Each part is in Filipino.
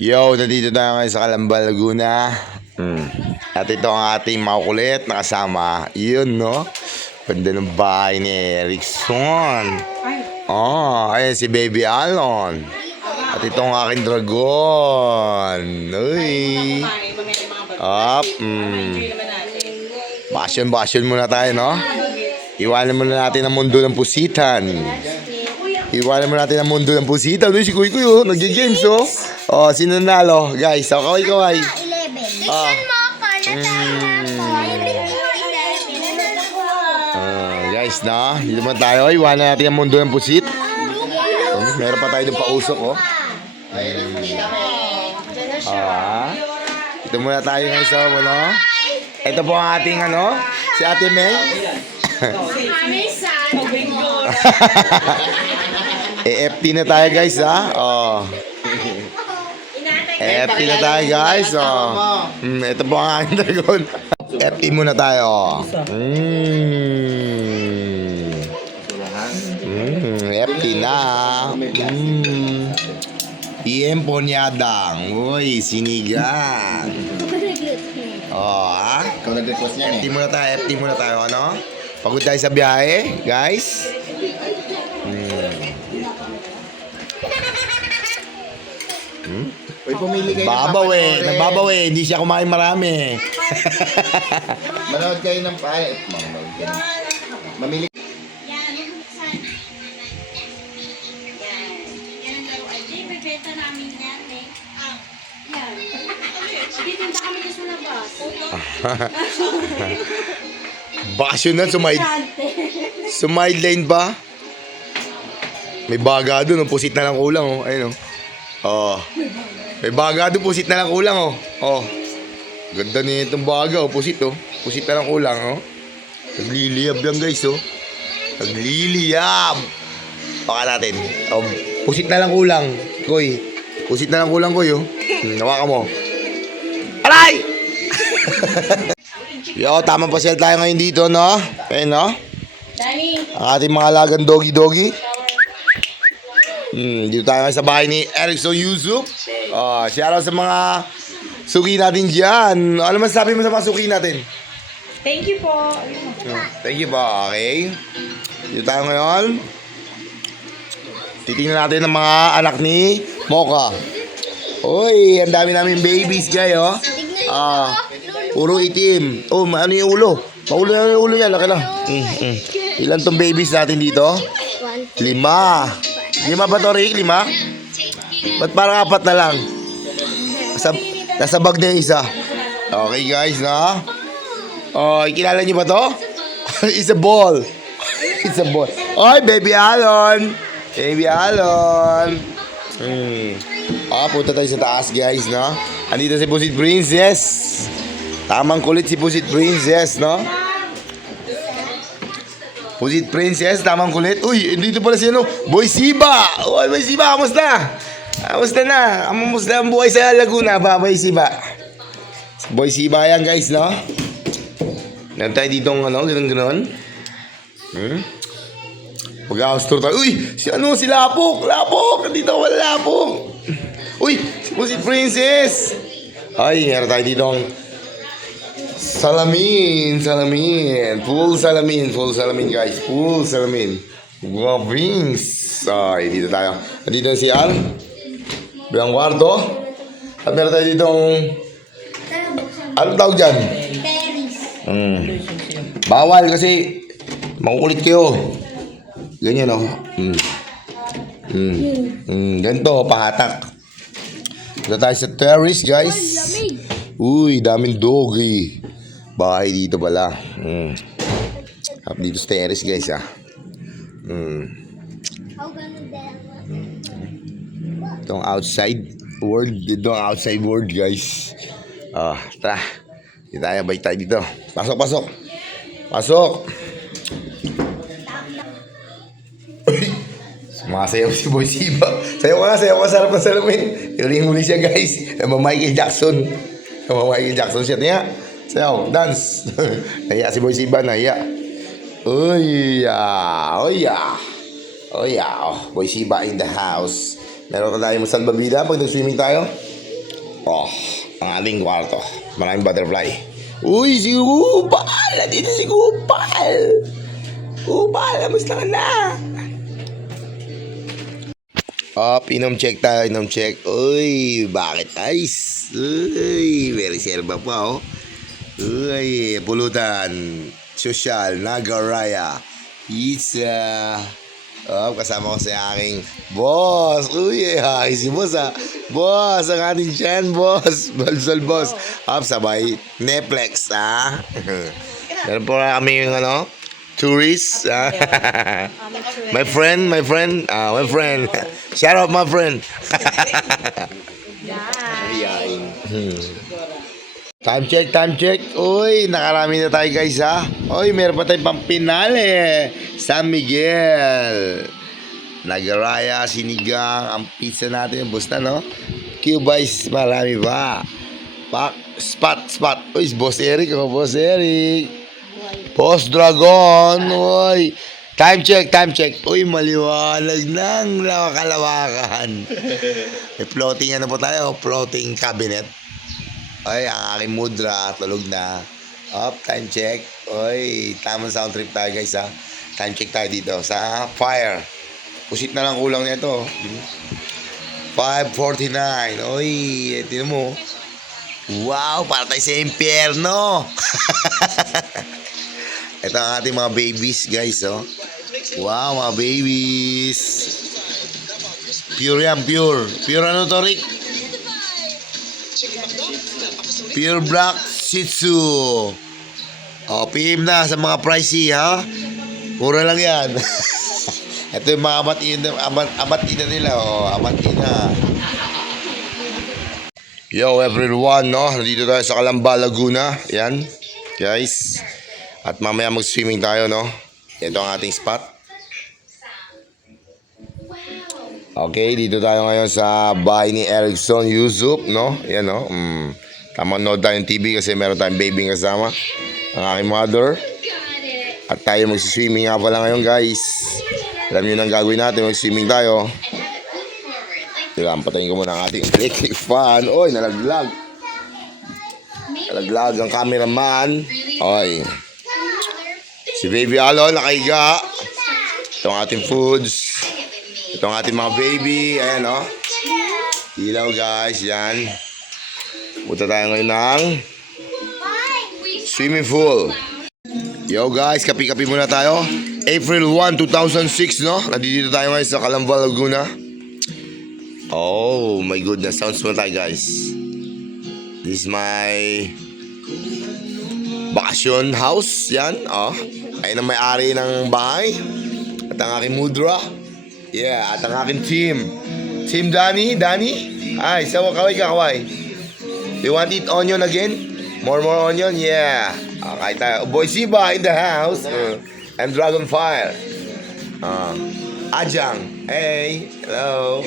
Yo, nandito tayo ngayon sa Calamba, Laguna. At ito ang ating makukulit na kasama. Yun, no? Ganda ng bahay ni Erickson. Oh, ayan si Baby Alon. At ito ang aking dragon. Uy. Up. Basyon muna tayo, no? Iwanan muna natin ang mundo ng pusitan. Iwanan mo natin ang mundo ng pusita. Doon si Kuy Kuy, oh. Nag-games, oh. Oh, sino nanalo? Guys, oh, kaway. 11. Listen mo ako, Guys, na. Dito naman tayo. Iwanan natin ang mundo ng pusit. Meron pa tayo doon pausok, oh. Ito muna tayo ngayon sa, ano. Ito po ang ating, ano, si Ate Mel. FT na tayo, guys, ha? Oh. FT na tayo, guys. Oh. Ito po ang aking dragon. FT muna tayo. FT na. PM Ponyadang. Uy, sinigang. Oh, ha? Ikaw nag-request niyan eh. FT muna tayo, ano? Pagod tayo sa biyahe, guys. Uy, pumili kayo Nababaw eh. Hindi siya kumain marami. Manood kayo ng pare. Manood kayo. Mamili. Yan, bubuksan. Yan. Yan ang laruan. Jay, bebenta namin yan eh. Yan. Sige, tinta kami na sa labas. Bakasyon na, sumideline ba? May baga doon, pusit na lang kulang, oh. Ayun, oh. Oh. May baga doon, pusit na lang kulang, oh. Oh. Ganda niya itong baga, oh. Pusit, oh. Pusit na lang kulang, oh. Nagliliyab yan, guys, oh. Nagliliyab. Baka natin. Oh, pusit na lang kulang, Koy. Pusit na lang kulang, Koy, oh. Nawakan mo. Aray! Yo, tamang pasyal tayo ngayon dito, no? Ayun, no? Dani. Ang ating mga alagang doggy. Dito tayo ngayon sa bahay ni Erickson Yusuf. Shoutout sa mga suki natin dyan. Ano masasabi mo sa mga suki natin? Thank you po. Thank you po, okay? Dito tayo ngayon. Titingnan natin ang mga anak ni Mocha. Uy, ang dami namin babies, guys, oh. Puro itim. Oh, ano yung ulo? Paulo na yung ulo niya, laki lang. Ilan tong babies natin dito? 5. 5 ba to, Rick? 5? Ba't parang 4 na lang? Nasa bag na yung isa. Okay, guys, na? Oh, ikilala niyo ba to? It's a ball. It's a ball. Oy, Baby Alon. Baby Alon. Punta tayo sa taas, guys, no? Andito si Pusit Princess. Tamang kulit si Pusit Princess, no? Pusit Princess, tamang kulit. Uy, dito pala si ano? Boy Siba. Uy, Boy Siba, kamusta? Kamusta na? Kamusta ang buhay sa Laguna ba, Boy Siba? Boy Siba yan, guys, no? Meron tayo dito ano, gano'n. Mag-house tour tayo. Uy, si Lapok. Lapok, dito wala Lapok. Uy, si Pusit Princess. Ay, meron tayo dito ang salamin. Full salamin, guys. Full salamin. Wings. Ay, dito tayo. Nandito si Al. Bilang kwarto. At meron tayo dito ang anong tawag dyan? Bawal kasi makukulit kayo. Ganyan, oh. Ganito, pahatak. Dito tayo sa terrace, guys. Uy, daming doggy. Bahay dito pala. Dito sa terrace, guys, ah. Itong outside world. Dito ang outside world, guys. Tara. Dito tayo, balik tayo dito. Pasok. Sumasayaw si Boy Siba. Sayaw ka, sarap ng salamin. Huling-huli siya, guys. Michael Jackson siya. Tiya. Sayaw, dance. Nahiya si Boy Siba, nahiya. Uy, Boy Siba in the house. Meron ka tayong salbabida pag nag-swimming tayo. Oh, ang ating kwarto. Maraming butterfly. Uy, si Kupal! Nandito si Kupal! Kupal, kamusta ka na? Inom check tayo, inom check. Uy, bakit nice? Uy, very serba pa, oh. Uy, pulutan. Social, Nagaraya. Pizza. Kasama ko sa aking boss. Uy, hi, si boss, ah. Boss, ang ating dyan, boss. Balsal, boss. Sabay, Netflix, ah. Meron po na kami yung, tourist. My friend. Shout out, my friend. Time check. Uy, nakarami na tayo guys ha. Uy, meron pa tayong pampinale. San Miguel. Nagaraya, sinigang, ang pizza natin. Basta no? Cubes, marami pa. Spot. Uy, Boss Eric. Boss Eric. Boss Dragon. Uy. Time check. Uy, maliwanag ng kalawakan. May floating tayo? Floating cabinet. Uy, ang aking mudra, tulog na. Time check. Uy, tamang sound trip tayo guys ha. Time check tayo dito sa fire. Pusit na lang kulang nito. 5:49. Uy, tingnan mo. Wow, para tayo sa impyerno. Ito ang ating mga babies guys, oh. Wow, mga babies. Pure yan, pure. Pure ano to, Rick? Pure Black Shih Tzu. PM na sa mga pricey, ha? Mura lang yan. Ito yung mga amat-ina nila, oh. Amat-ina. Yo, everyone, no? Nandito tayo sa Calamba, Laguna. Yan, guys. At mamaya mag-swimming tayo, no? Ito ang ating spot. Okay, dito tayo ngayon sa bahay ni Erickson Yusup, no? Yan, no? Tamang nood tayong TV kasi meron tayong baby kasama. Ang aking mother. At tayo mag-swimming nga pala ngayon, guys. Alam nyo nang gagawin natin, mag-swimming tayo. Patayin ko muna ang ating electric fan. Oy, nalaglag ang cameraman. Oy. Si Baby Alon, nakahiga. Ito ang ating foods. Ito ang ating mga baby. Ayan, oh. Ilaw, guys. Yan. Punta tayo ngayon ng swimming pool. Yo, guys. Kapi-kapi muna tayo. April 1, 2006, no? Nandito tayo ngayon sa Calamba, Laguna. Oh, my goodness. Sounds muna tayo, guys. This is my bakasyon house. Yan, oh. Ayun ang may-ari ng bahay. At ang aking mudra. Yeah, at ang aking team. Team Danny. Ay, sawa, kaway. You want it onion again? More onion? Yeah. Okay tayo. Boy Siba in the house. And Dragonfire. Ajang. Hey. Hello.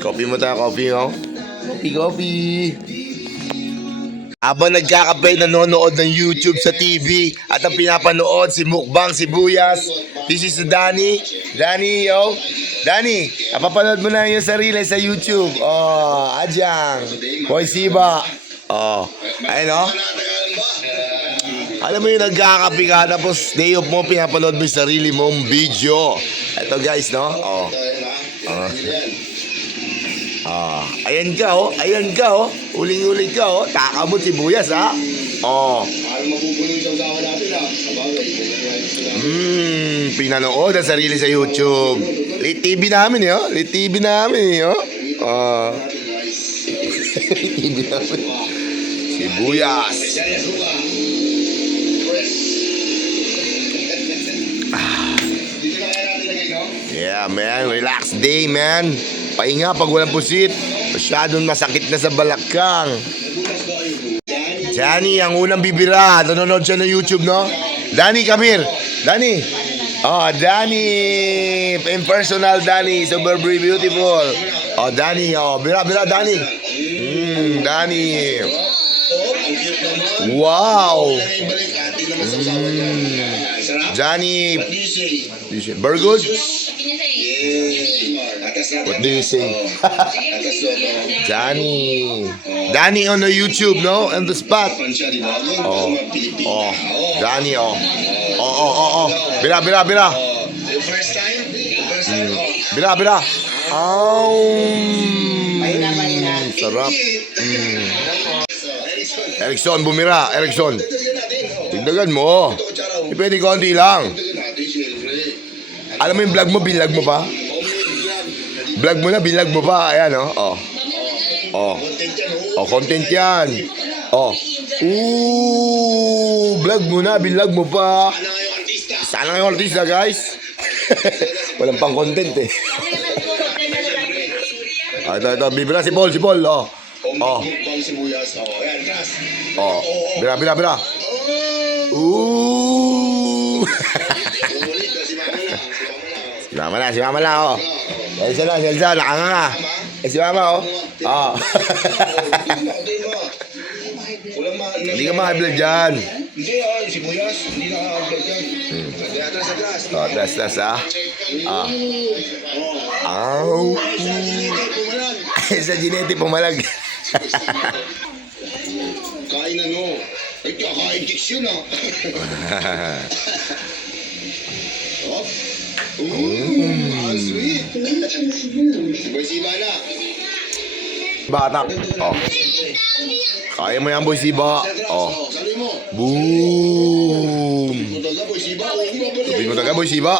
Coffee mo tayo, coffee, oh. Coffee. Habang nagkakape, nanonood ng YouTube sa TV at ang pinapanood si Mukbang Sibuyas. This is Danny. Danny, yo. Danny, napapanood mo na yung sarili sa YouTube. Oh, Ajang. Boy Siba. Oh, ayun, oh. Alam mo yung nagkakape ka, tapos day off mo, pinapanood mo yung sarili mong video. Ito, guys, no? Oh. Ayan ka, oh. Uling-uling ka, oh. Taka mo sibuyas, ha? Oh. Pinanood ang sarili sa YouTube. Late TV namin, oh. Late TV namin, oh. Late TV namin. Sibuyas. Yeah, man. Relax day, man. Pahinga pag walang pusit. Masyadong masakit na sa balakang. Danny, ang unang bibira. Nanonood siya ng YouTube, no? Danny, come here. Danny. Oh, Danny. Impersonal Danny. Super beautiful. Oh, Danny. Oh, bira, Danny. Danny. Wow. Danny. Very good. What do you say? Danny. Danny on the YouTube, no? On the spot. Oh. Oh. Danny, oh. Oh. Bira. Bira. Sarap. Erickson, bumira. Erickson. Tigdagan mo. Pwede konti lang. Alam mo yung vlog mo, binlog mo pa? Vlog mo na, binlog mo pa. Ayan, oh. Oh, content yan. Oh. Vlog mo na, binlog mo pa. Sana ngayong artista, guys. Walang pang content eh. Ito, bibira si Paul, oh. Oh. Oh. Bira. Si mama na, oh. Elsa, nakanganga. Si mama, oh. Oh. Hindi ka maka-vlog dyan. Hindi, sibuyas. Hindi naka-vlog yan. Atras. Oh, das, ah. Sa Ginete, pumalag. Kain ano? Ay, kakain chicks yun ah. Oh. Sweet. Boy, siba na. Batak. Oh. Kaya mo yan, boy, siba. Oh. Sabi mo. Boom. Mutaga, boy, siba. Sabi mo taga, boy, siba.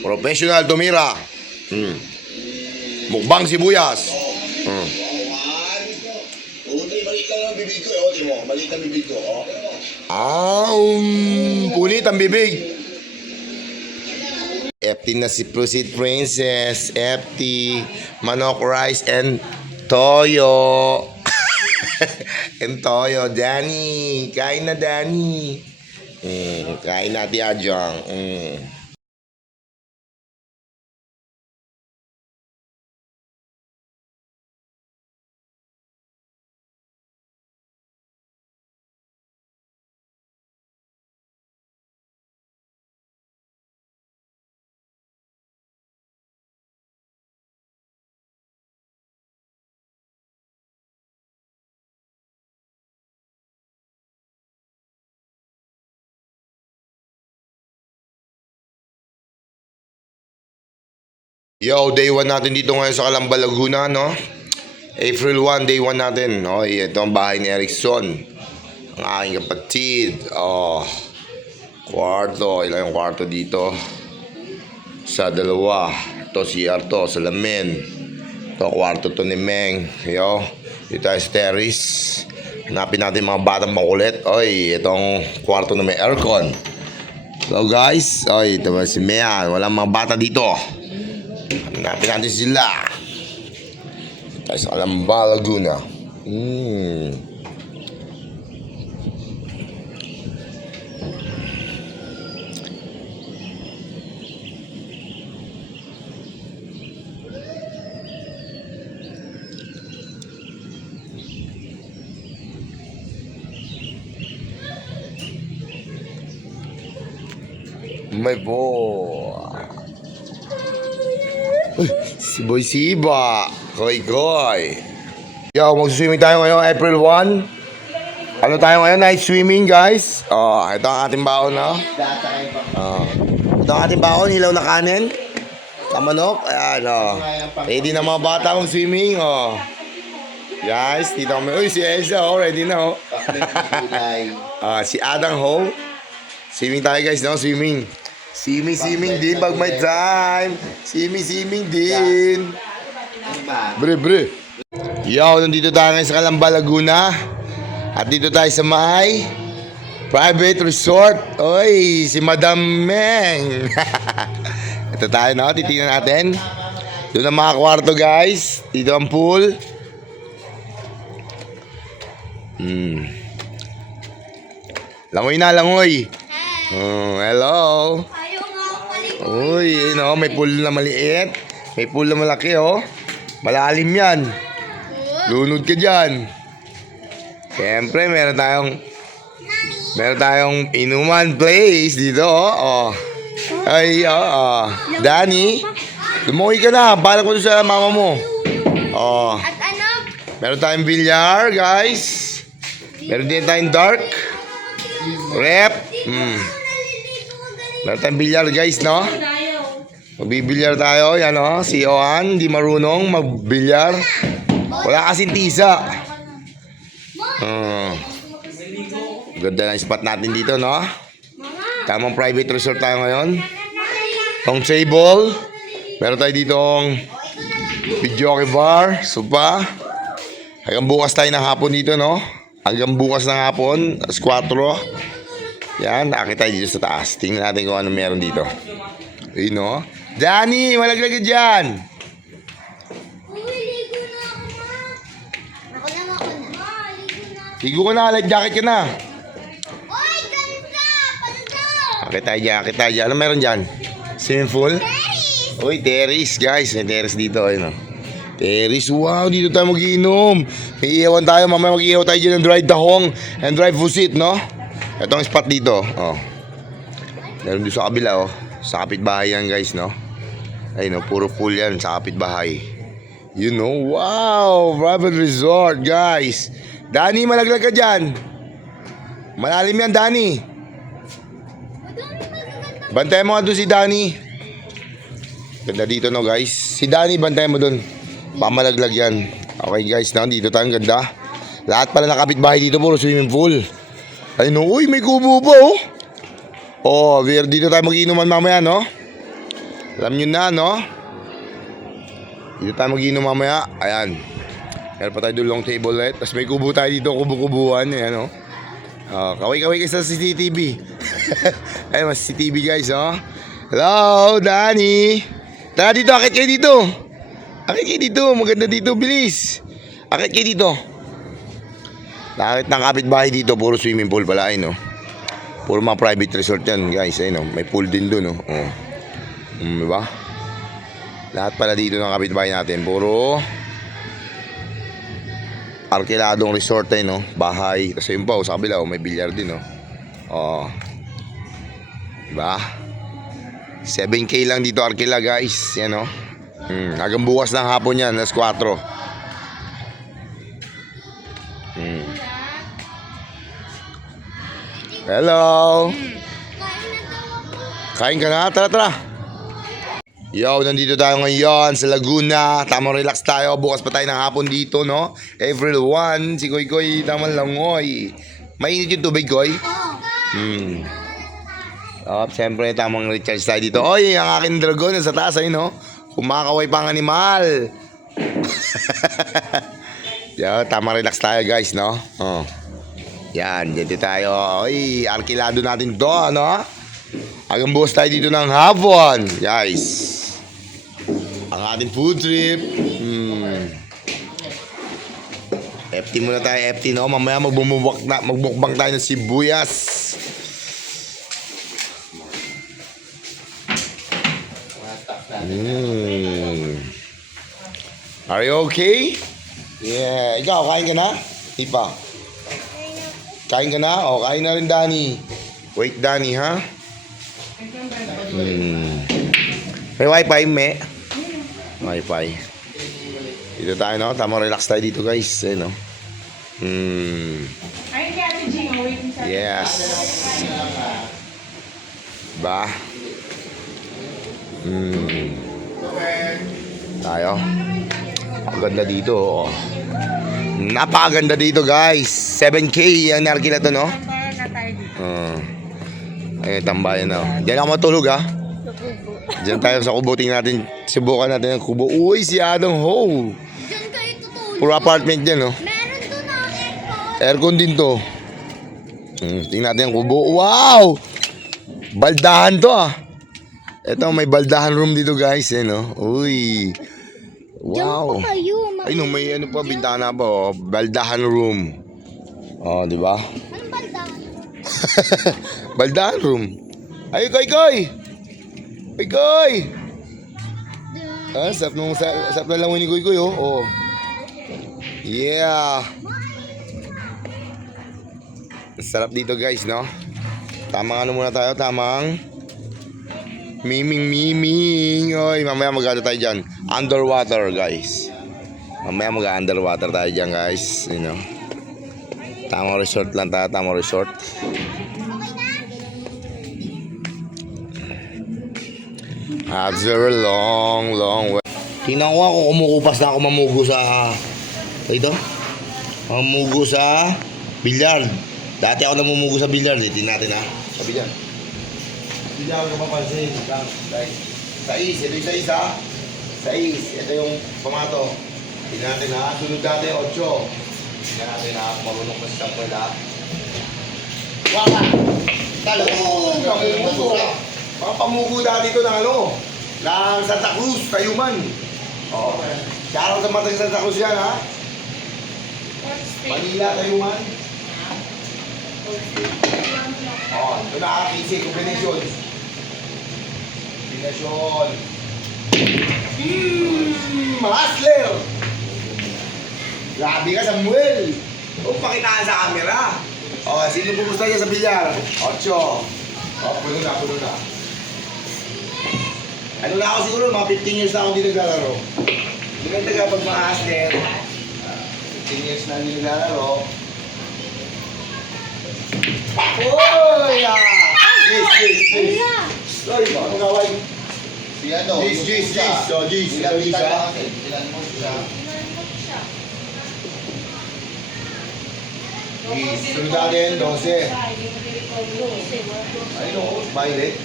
Professional tumira. Mukbang sibuyas. Maliit lang ang bibig ko. Maliit ang bibig ko. Punit ang bibig. FT na si Proceed Princess. FT, manok rice and toyo. And toyo. Danny. Kain na, Danny. Kain natin, Ajang. Yo, day 1 natin dito ngayon sa Calamba, Laguna, no? April 1, day 1 natin. No? Ito ang bahay ni Erickson. Ang aking kapatid. Oh, kwarto. Ilan yung kwarto dito? Sa dalawa. Ito CR to, sa lamin. Ito kwarto to ni Meng. Yo, dito ay terrace. Hanapin natin mga batang makulit. Oy, itong kwarto na may aircon. So guys, oy, ito si Mea. Walang mga bata dito. Hanapin natin sila. Tayo sa Calamba, Laguna. May boy. Si Boy Siba. Koy. Yo, mag-swimming tayo ngayon, April 1. Ano tayo ngayon? Night swimming, guys. Oh, ito ang ating baon, no? Ito ang ating baon, hilaw na kanin. Kamanok. Ayan, oh. Ready na mga bata mag-swimming, oh. Guys, dito kami. Uy, si Elsa, oh. Ready na, oh. Si Adang Ho. Swimming tayo, guys, no? Swimming din pag may time. Swimming din. Bre. Yo, nandito tayo ngayon sa Calamba, Laguna. At dito tayo sa may private resort. Oy, si Madam Meng. Ito tayo, no? Titingnan natin. Doon ang mga kwarto, guys. Dito ang pool. Langoy. Hello. Uy, may pool na maliit. May pool na malaki, oh. Malalim yan. Lunod ka dyan. Siyempre, meron tayong inuman place dito, oh. Ay, Danny, lumuwi ka na. Bala ko doon sa mama mo. Oh. At ano? Meron tayong bilyar, guys. Meron din tayong dark. Rep. Meron tayong bilyar, guys, no? Magbibilyar tayo. Yan, oh. Si Oan, di marunong magbilyar. Wala kasing tisa. Ganda ng spot natin dito, no? Tamang private resort tayo ngayon. Tong table. Meron tayo ditong videoke bar, sopa. Hanggang bukas tayo ng hapon dito, no? Hanggang bukas ng hapon, alas 4. Yan, nakakita tayo dito sa taas. Tingnan natin kung ano meron dito. Ayun, no? Danny, malaglag ka dyan. Ligo ka na, light jacket ka na. Akit tayo dyan. Ano meron dyan? Swimming pool? Uy, terrace, guys. May terrace dito, ayun, no? Terrace, wow, dito tayo mag-iinom. May iiwan tayo, mamaya mag-iihaw tayo dyan ng dried tahong and dried fusit, no? Itong spot dito, oh. Meron doon sa kabila, oh. Sa kapitbahay yan, guys, no? Ayun, no? Puro pool yan sa kapitbahay. You know, wow, private resort, guys. Danny, malaglag ka dyan. Malalim yan, Danny. Bantayan mo nga doon si Danny. Ganda dito, no, guys. Si Danny, bantayan mo doon. Pamalaglag yan. Okay, guys, no? Dito tayo, ganda. Lahat pala ng kapitbahay dito, puro swimming pool. Ay, no, uy, may kubo ba, oh? Oh, dito tayo mag-iinuman mamaya, no? Alam nyo na, no? Dito tayo mag-iinom mamaya. Ayan. Meron pa tayo doon long table light. Tapos may kubo tayo dito, kubo-kubuhan. Ayan, no? Kaway-kaway kayo sa CCTV. Ayun, mas CCTV, guys, oh. Hello, Danny. Tara dito, akit kayo dito. Akit kayo dito, maganda dito, bilis. Akit kayo dito. Nakakit ng kapitbahay dito, puro swimming pool pala, ayun, no? Puro mga private resort yan, guys, ayun, no? May pool din doon, no? Oh. Diba? Lahat pala dito ng kapitbahay natin, puro arkiladong resort, ayun, no? Bahay. Kasi yun pa, sa kabila, may bilyar din, no? Oh. Diba? 7K lang dito arkila, guys. Yan, no? Hanggang bukas ng hapon yan, alas 4. Hello. Kain ka na? Tara, tara. Yo, nandito tayo ngayon sa Laguna. Tamang relax tayo. Bukas pa tayo ng hapon dito, no? April 1. Si Koy Koy, tamang langoy. Mainit yung tubig, Koy? Siyempre, tamang recharge tayo dito. Oy, ang aking dragon nasa taas, ay, no? Kumakaway pang animal. Yo, tamang relax tayo, guys, no? Oh. Yan, dito tayo. Oy, arkilado natin to, no? Hanggang bukas tayo dito ng hapon, guys. Ang ating food trip. FT muna tayo, FT, no? Mamaya magbukbang tayo ng sibuyas. Are you okay? Yeah. Ikaw, kain ka na? Di pa. Kain ka na? O, kain na rin, Danny. Wait, Danny, ha? May wifi, me? Wifi. Dito tayo, no? Tamang relax tayo dito, guys. Ayun, no? Yes. Ba? Tayo. Ang ganda dito, oh. Napakaganda dito, guys. 7K ang narkila to, no? Ayun, tambayan na, oh. Diyan ako matulog, ha? Diyan tayo sa kubo. Tingnan natin, subukan natin ang kubo. Uy, si Adong Ho. Diyan kayo tutulog. Puro apartment dyan, no? Meron doon ang aircon. Aircon din to. Tingnan natin ang kubo. Wow! Baldahan to, ah. Ito, may baldahan room dito, guys, eh, no? Uy. Wow. Diyan pa kayo. Ay, no, may ano pa, bintana pa, oh. Baldahan room. Oh, di ba? Anong baldahan? Baldahan room. Ay, Koy, Koy! Koy, Koy! Ah, sarap na langoy ni Koy, Koy, oh. Oh. Yeah. Sarap dito, guys, no? Tamang ano muna tayo, tamang Miming. Oy, mamaya mag-ano tayo dyan. Underwater, guys. Mamaya mag-underwater tayo dyan, guys. You know. Tamang resort lang tayo. Tamang resort. After a long, long way. Tingnan ko kung kumukupas na ako mamugo sa... Ito? Mamugo sa... Bilyard. Dati ako namumugo sa bilyard. Tingnan natin ha. Sa bilyard. Hindi ako napapansin. Sais. Ito yung sais ha. Sais. Ito yung pamato. Tingnan natin ha. Sunod dati 8. Tingnan natin ha. Marunong pa si Samuel ha. Wala! Talaga! Pamugo! Mga pamugo dati ito ng ano? Ng Santa Cruz, Tayuman. Oo. Shoutout sa mga taga Santa Cruz yan ha. Manila, Tayuman. Oh, ito na kasi combination. Combination. Hustler! Grabe ka, Samuel. Huwag pakitaan sa camera. Oh, sino pumusta niya sa bilyar? 8. Oh, puno na. Ano na ako siguro, mga 15 years na ako hindi naglalaro. Hindi ka taga pag mga hustler. 15 years na hindi naglalaro. Oy! Jis! Oy, magkaway. Si ano? Jis. So, Jis. Ilan Jis, ha? Ilan mo siya? Jis. Sunod natin, 12. Ay, no. Violet.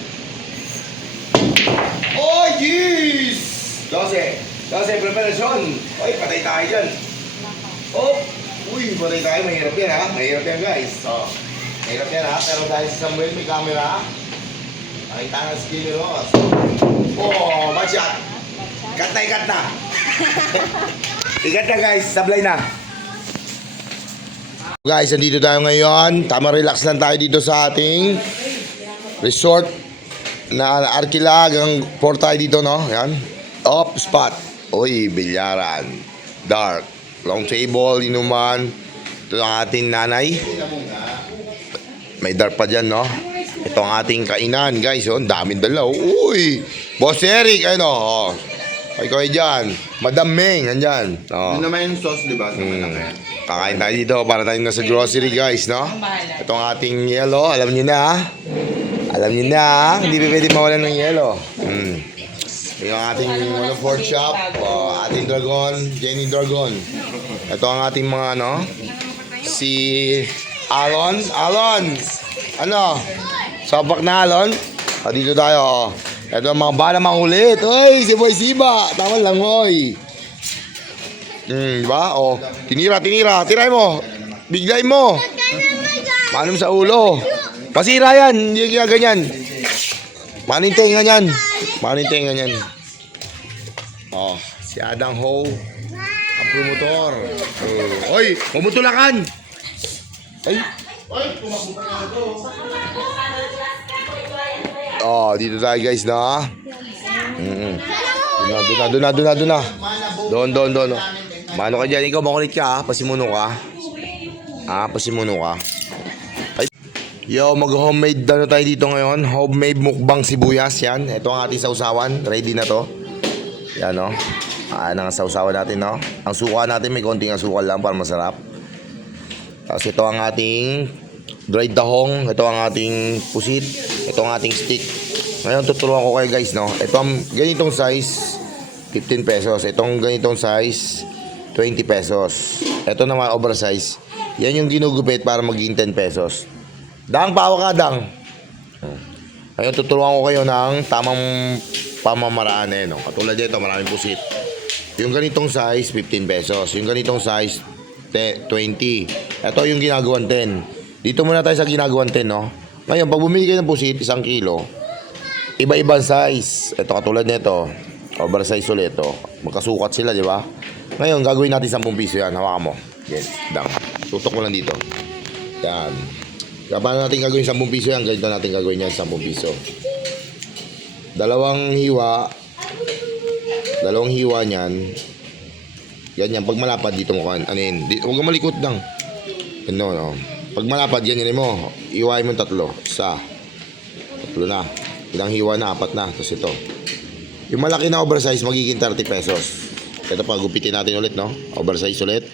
Oy, Jis! 12, preparasyon. Oy, patay tayo dyan. Oh! Uy, patay tayo. Mahirap yan, ha? Mahirap yan, guys. Oh. Mahirap yan ha, pero dahil si Samuel may camera, makita ng skinny Ross. Oh, bad shot. Ikat na. Ikat na guys, sablay na. Guys, nandito tayo ngayon. Tama, relax lang tayo dito sa ating resort na Arkilag. Ang port tayo dito, no? Yan. Top spot. Uy, bilyaran. Dark. Long table, inuman. Ito ang ating nanay. May dark pa dyan, no? Ito ang ating kainan, guys. Oh, ang daming dalaw. Uy! Boss Eric, ano? Oh. Ikaw ay dyan. Madam Meng, andyan. Oh. Ano naman yung sauce, di ba? Kakain tayo dito para tayo nasa grocery, guys, no? Ito ang ating yellow. Alam nyo na, ha? Alam nyo na, ha? Hindi pa pwede mawalan ng yellow. Ito ang ating Ford shop. Oh, ating Dragon, Jenny Dragon. Ito ang ating mga, ano? Si... Alon? Ano? Sabak na Alon? Dito tayo. Ito ang mga bala mangulit. Uy, si Boy Siba. Tama lang, oy. Diba? O, tinira. Tiray mo. Biglay mo. Paano sa ulo? Pasira yan. Hindi kaya ganyan. Maninting ganyan. O, si Adang Ho. Ang promotor. Oy, mamutulakan. Ay. Oh, dito tayo guys na. Doon na. Doon. Mano ka dyan, ikaw makulit ka ha, pasimuno ka. Ay. Yo, mag-homemade tayo dito ngayon. Homemade mukbang sibuyas yan. Ito ang ating sausawan, ready na to. Yan no. Ang sausawan natin no. Ang suka natin may konting asukal lang para masarap. Tapos ito ang ating dried dahong, ito ang ating pusit, ito ang ating stick. Ngayon tuturuan ko kayo guys, no. Ito ang ganitong size 15 pesos, itong ganitong size 20 pesos. Ito naman oversize. Yan yung ginugupit para maging 10 pesos. Dang, pawa ka, dang. Ngayon tuturuan ko kayo ng tamang pamamaraan no. Katulad nito, maraming pusit. Yung ganitong size 15 pesos, yung ganitong size 20. Ito yung ginagawan 10. Dito muna tayo sa ginagawan 10, no? Ngayon, pag bumili kayo ng pusit, 1 kilo, iba-ibang size. Ito katulad nito, oversize ulit ito. Magkasukat sila, di ba? Ngayon, gagawin natin 10 piso yan. Hawakan mo. Yes, dang. Tutok mo lang dito. Yan. Kaya paano natin gagawin 10 piso yan? Ganito natin gagawin yan 10 piso. Dalawang hiwa niyan. Ganyan, pag malapad dito mo kan, ano yun, huwag kang malikot lang. Ano, no. Pag malapad, ganyan mo, iwain mo 3. 1. 3 na. Ilang hiwa na, 4 na. Tapos ito. Yung malaki na oversize, magiging 30 pesos. Ito pa, gupitin natin ulit, no? Oversize ulit.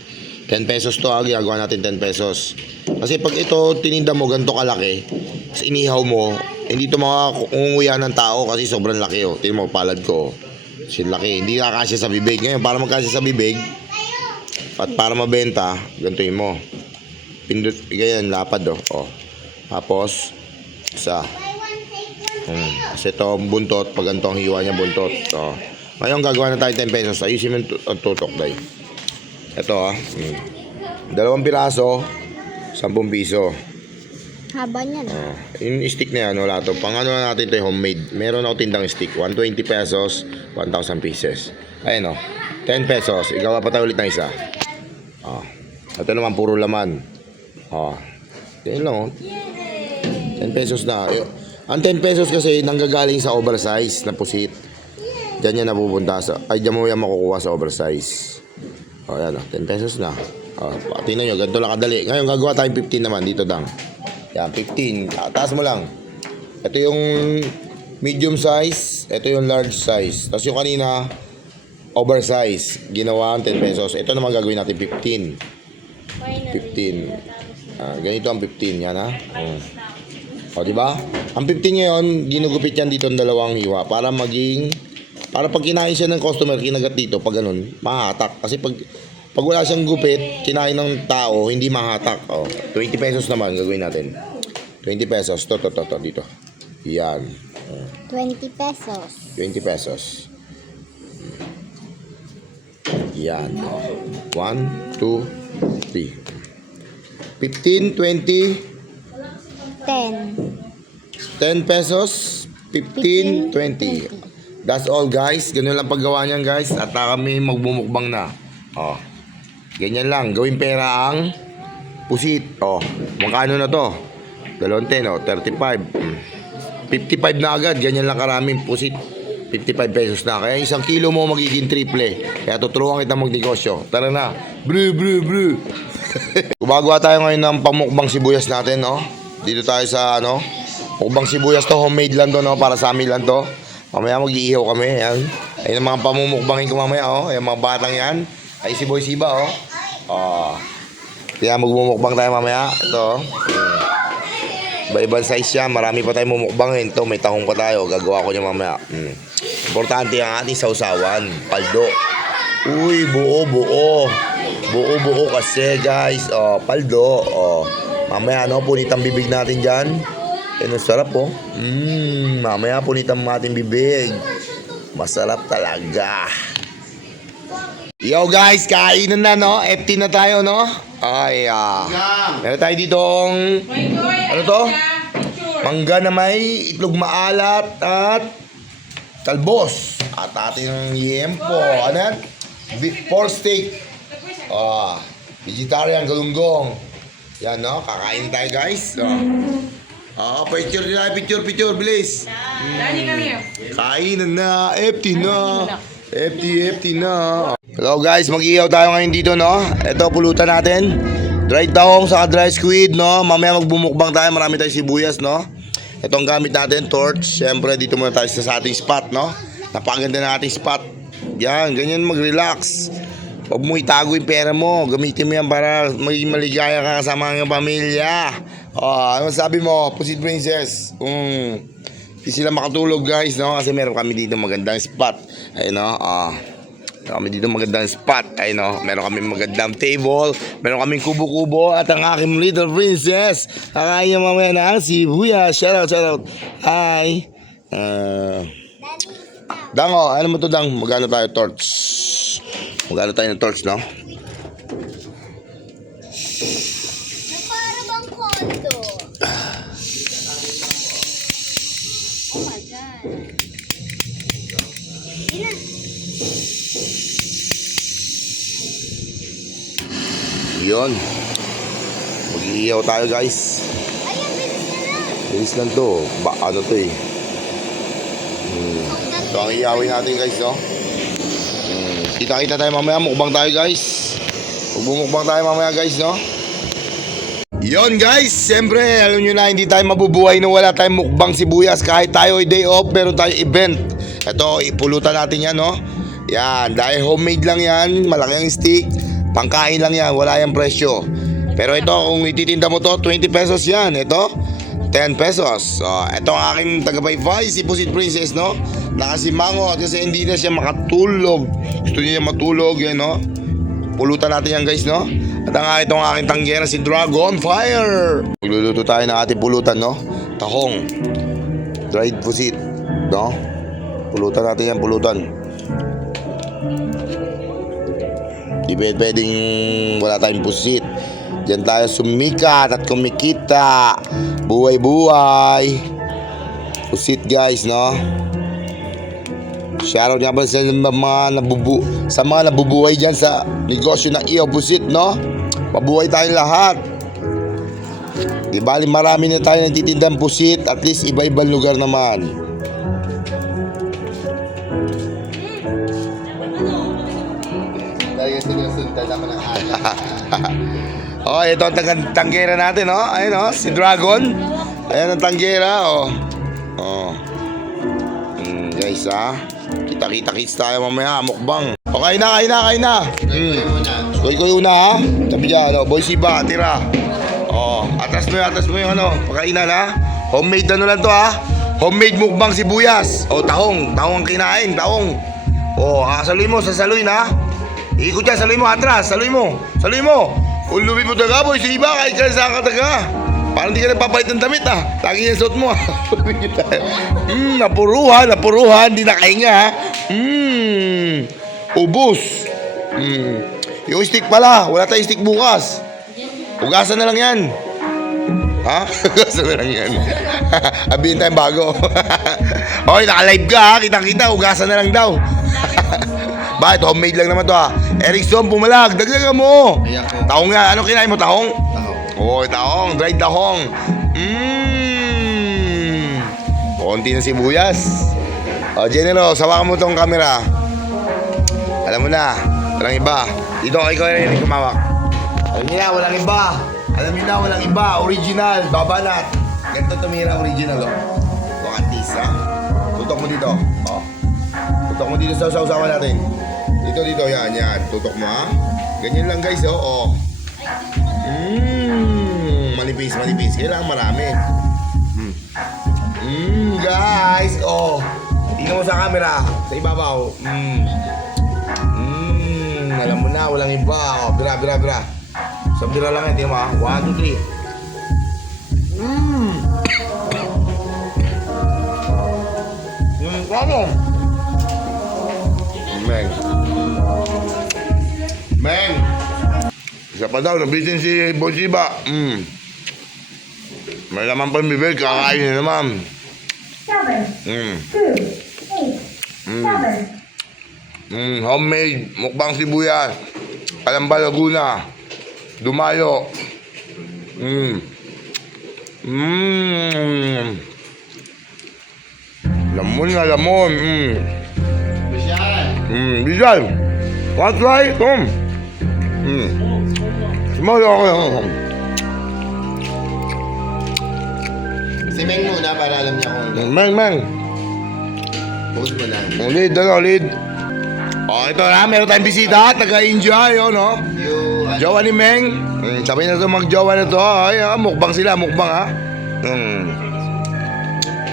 10 pesos to, ginagawa natin 10 pesos. Kasi pag ito, tininda mo, ganito kalaki, tapos inihaw mo, hindi ito makunguya ng tao kasi sobrang laki, oh. Tingnan mo, palad ko, oh. Sin laki. Hindi kakasya sa bibig. Ngayon, para magkasya sa bibig, at para mabenta, ganituin mo. Pindot, ganyan, lapad, oh. Oh. Tapos, isa. Kasi ito, buntot, pag ganito ang hiwa niya, buntot. Oh. Ngayon, gagawa na tayo 10 pesos. Ayusin mo yung tutok, day. Ito, ah. 2 piraso, 10 piso. Haba niyan. Yung stick na yan, wala to. Pang ano na natin ito, homemade. Meron ako tindang stick. 120 pesos, 1,000 pieces. Ayun, oh. 10 pesos. Igawa pa tayo ulit ng isa. Oh. Ito naman, puro laman. Oh. Yan lang, oh. 10 pesos na. Ang 10 pesos kasi nanggagaling sa oversize na pusit. Diyan yan napupunta sa... Ay, diyan mo yan makukuha sa oversize. O, yan o. 10 pesos na. O, tingnan nyo. Ganito lang kadali. Ngayon, gagawa tayong 15 naman. Dito, dang. Yan, 15. Taas mo lang. Ito yung medium size. Ito yung large size. Tapos yung kanina, oversize. Ginawa ang 10 pesos. Ito naman gagawin natin 15. 15. Ganito ang 15. Yan, ha? O, diba? Ang 15 ngayon, ginugupit yan dito ng 2 hiwa. Para maging... Para pag kinain siya ng customer, kinagat dito, pag ganun, mahatak. Kasi pag wala siyang gupit, kinain ng tao, hindi mahatak. Oh, 20 pesos naman, gagawin natin. 20 pesos, to, dito. Yan. 20 pesos. 20 pesos. Yan. Oh. 1, 2, 3. 15, 20. 10 pesos, 15, 20. That's all, guys. Ganun lang paggawa niyan, guys. At kami magbumukbang na. Oh. Ganyan lang. Gawin pera ang pusit. Oh. Magkano na to? 20, no? 35. 55 na agad. Ganyan lang karaming pusit. 55 pesos na. Kaya 1 kilo mo magiging triple. Kaya tuturuan kita magnegosyo. Tara na. Bru. Gumagawa tayo ngayon ng pamukbang sibuyas natin, no? Dito tayo sa, ano? Mukbang sibuyas to. Homemade lang to, no? Para sa amin lang to. Mamaya mag-iihaw kami, yan. Ayun ang mga pamumukbangin ko mamaya, oh. Ayun mga batang yan. Ay si Boy Siba, oh. Oh. Kaya magmumukbang tayo mamaya. Ito, oh. Iba-ibang size yan. Marami pa tayong mumukbangin. Ito, may tahong pa tayo. Gagawa ko niya mamaya. Importante ang ating sausawan. Paldo. Uy, buo. Buo kasi, guys. Oh, paldo. Oh. Mamaya, no, punit ang bibig natin dyan. Ang sarap, oh. Mamaya punitan mo ating bibig. Masarap talaga. Yo, guys, kainan na, no? FT na tayo, no? Ay, meron tayo ditong... Ano to? Mangga na may itlog maalat at talbos. At ating yempo. Ano yan? Pork steak. Vegetarian, galunggong. Yan, no? Kakain tayo, guys. Picture, bilis. Dali kami. Kainan na, FT na. FT na. Hello guys, mag-ihaw tayo ngayon dito, no? Ito, pulutan natin. Dry tahong sa dry squid, no? Mamaya magbumukbang tayo, marami tayong sibuyas, no? Ito ang gamit natin, torch. Siyempre, dito muna tayo sa ating spot, no? Napakaganda na ating spot. Yan, ganyan mag-relax. Huwag mo itago yung pera mo. Gamitin mo yan para maging maligaya ka kasama ng pamilya. Ano sabi mo, Pusit Princess? Hindi sila makatulog, guys, no? Kasi meron kami dito magandang spot. Ayun, no? Kami dito magandang spot. Ayun, no? Meron kami magandang table. Meron kaming kubo-kubo. At ang aking little princess. Kakain niya mamaya na si Buya. Shout out. Hi. Dango, ano mo to, Dang? Magano tayo torch? Magano tayo ng torch, no? Para bang kondo? Oh my God. Ina. Yun. Mag-iihaw tayo, guys. Ayan, bilis na lang. Bilis lang to. Ano to, eh. Ito ang ihawin natin, guys, no? Kita tayo mamaya. Mukbang tayo, guys. Magbumukbang tayo mamaya, guys, no? Yon guys, siyempre alam nyo na hindi tayo mabubuhay na wala tayong mukbang sibuyas. Kahit tayo ay day off, meron tayong event. Ito, ipulutan natin yan, no? Yan, dahil homemade lang yan, malaki ang stick. Pangkain lang yan, wala yung presyo. Pero ito, kung ititinda mo to, 20 pesos yan. Ito, 10 pesos. So, ito ang aking tagapaypay, si Pusit Princess, no? Nakasimangot kasi hindi na siya makatulog. Gusto niya matulog, yan, no? Pulutan natin yan, guys, no? At ang itong aking tanggera, si Dragon Fire. Magluluto tayo ng ating pulutan, no? Tahong. Dried pusit, no? Pulutan natin yan, pulutan. Di pwedeng wala tayong pusit. Diyan tayo sumikat at kumikita. Buhay-buhay. Pusit, guys, no? Shoutout nga pala sa mga nabubuhay dyan sa negosyo ng iyo pusit, no? Mabuhay tayong lahat. Di bali marami na tayo nagtitindang pusit. At least iba-ibang lugar naman. Oh, ito ang tanggera natin, no? Ayun, no? Si Dragon. Ayan ang tanggera, oh. Oh. Guys, ha? Kita-kita kits tayo mamaya, mukbang. O, kain na. Koy una, ha? Sabi dyan, no? Boy Siba, tira. Oh, atas mo yung ano, pagkainan, ha? Homemade ano lang to, ha? Homemade mukbang sibuyas. O, tahong ang kinain, tahong. O, sasaluin, ha? Ikot yan, saluin mo, atras, saluin mo. Kung lubi mo taga, Boy Siba, kahit ka sa kataga. Parang di ka nagpapalit ng damit, ha? Lagi yung suot mo, ha? Napuruhan, di nakahinga, ha? Ubus. Yung stick pala, wala tayong stick bukas. Ugasan na lang yan. Ha? Ugasan na lang yan. Abihin tayong bago. Okay, naka-live ka, ha? Kita-kita, ugasan na lang daw. Bakit? Homemade lang naman to, ha? Erickson, pumalag, dagdagan mo. Tahong nga, ano kinain mo, tahong? Oh, tahong, dried tahong. Konti na sibuyas. O, General, sawakan mo tong camera. Alam mo na, walang iba. Dito, ikaw rin kumawak. Alam niyo na, walang iba. Original, babanat. Ganito tumira, original, oh. Bukatis, ha? Tutok mo dito. Oh. Tutok mo dito sa usawa natin. Dito, yan. Tutok mo, ha? Ganyan lang, guys, oh. Manipis. Kailangan marami. Guys, oh. Tingnan mo sa camera. Sa ibabaw. Alam mo na, walang iba. Oh, bira. Sa bira lang yan, tingnan mo, ha? 1, 2, 3. Ano? Meng. Isa pa daw, nabitin si Boy Siba. May laman pa yung bibig, kakain na naman. 7, 2, 8, 7. Homemade, mukbang sibuyas. Calamba, Laguna. Dumayo. Lamon. Bisyal. Want try? Come. Small okay. Si Meng muna para alam niya kung Meng. post mo na. Lead. Oh, ito na, meron tayong bisita, taga-India, yun, no? Yung Jowa ni Meng. Sabi na ito, mag-jowa na ito. Ay, mukbang sila, ha?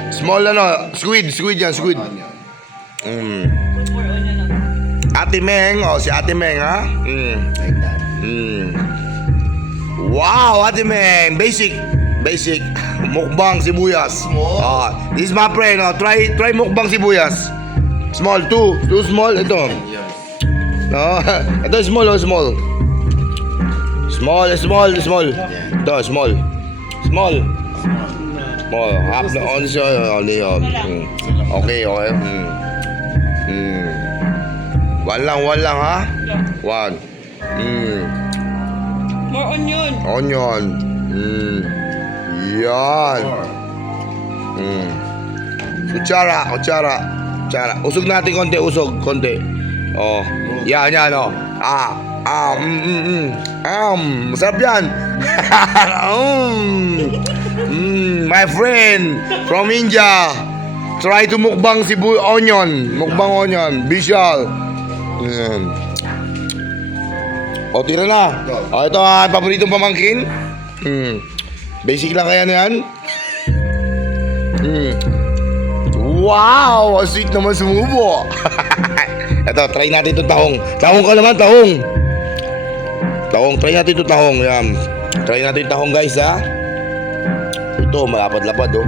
Small, squid yan. Ate Meng, si Ate Meng, ha? like that. Wow, Ate Meng, basic mukbang sibuyas. This is my friend, try mukbang sibuyas. Small, too small, ito. No, ito small. Small. Ito, small. Half na only. Okay. One lang, ha? One. More onion. Onion. Yan. Kutsara. Usog natin konti. Oh. Yan, oh. Masarap yan. My friend from India. Try to mukbang Cebu onion. Mukbang onion. Visual. O, tira na. O, ito ang paboritong pamangkin. Basic lang kaya na yan. Wow! Ang sweet naman sumubo. Ito, try natin itong tahong. Tahong ka naman, tahong. Tahong, try natin itong tahong. Yan. Try natin yung tahong, guys, ha. Ito, malapad-lapad, oh.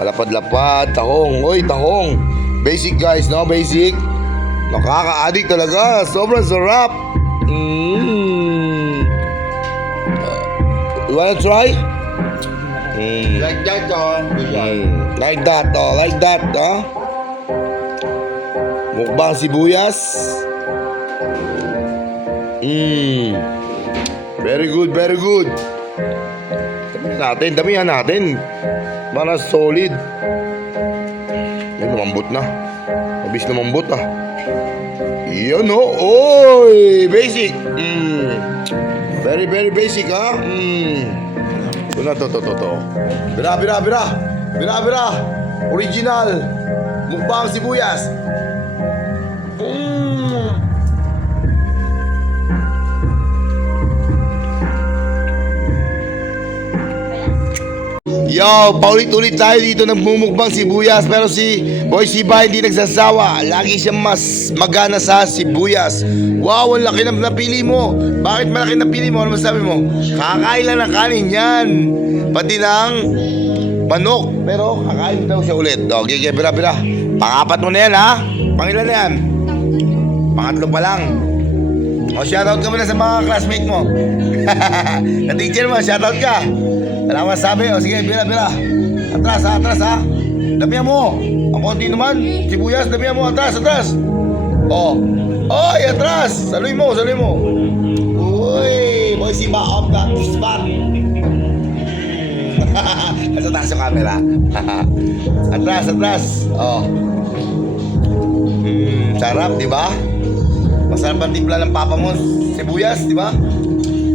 Malapad-lapad, tahong. Uy, tahong. Basic, guys, no? Basic. Nakaka-addict talaga. Sobrang sarap. You wanna try? Like that, Like that, oh. Like that, oh. Mukbang sibuyas. Very good, very good. Damihan natin. Para solid. Yan, lumambot na. Mabis lumambot, ah. Yan, oh. Oy, basic. Very, very basic, ha. Ito na, to. Bira. Original. Mukbang sibuyas. Yo, paulit-ulit tayo dito nagmumukbang sibuyas. Pero si Boy Siba hindi nagsasawa. Lagi siyang mas magana sa sibuyas. Wow, ang laki ng napili mo. Bakit malaki napili mo? Ano masabi mo? Kakain lang ng kanin yan. Pati ng manok. Pero kakain daw siya ulit. Okay, bira. Pangapat mo na yan, ha? Pangilan na yan? Pangatlo pa lang. O, shoutout ka muna sa mga classmate mo. Sa teacher mo, shoutout ka. Wala masabi. O, sige, bira. Atras, ha? Damihan mo. Ang konti naman. Sibuyas, damihan mo. Atras. O. Oy, atras. Saluin mo. Uy, Boy Siba off the spot. Nasa taas yung camera. Atras. O. Sarap, di ba? Masarap ang timpla ng papa mo. Sibuyas, di ba?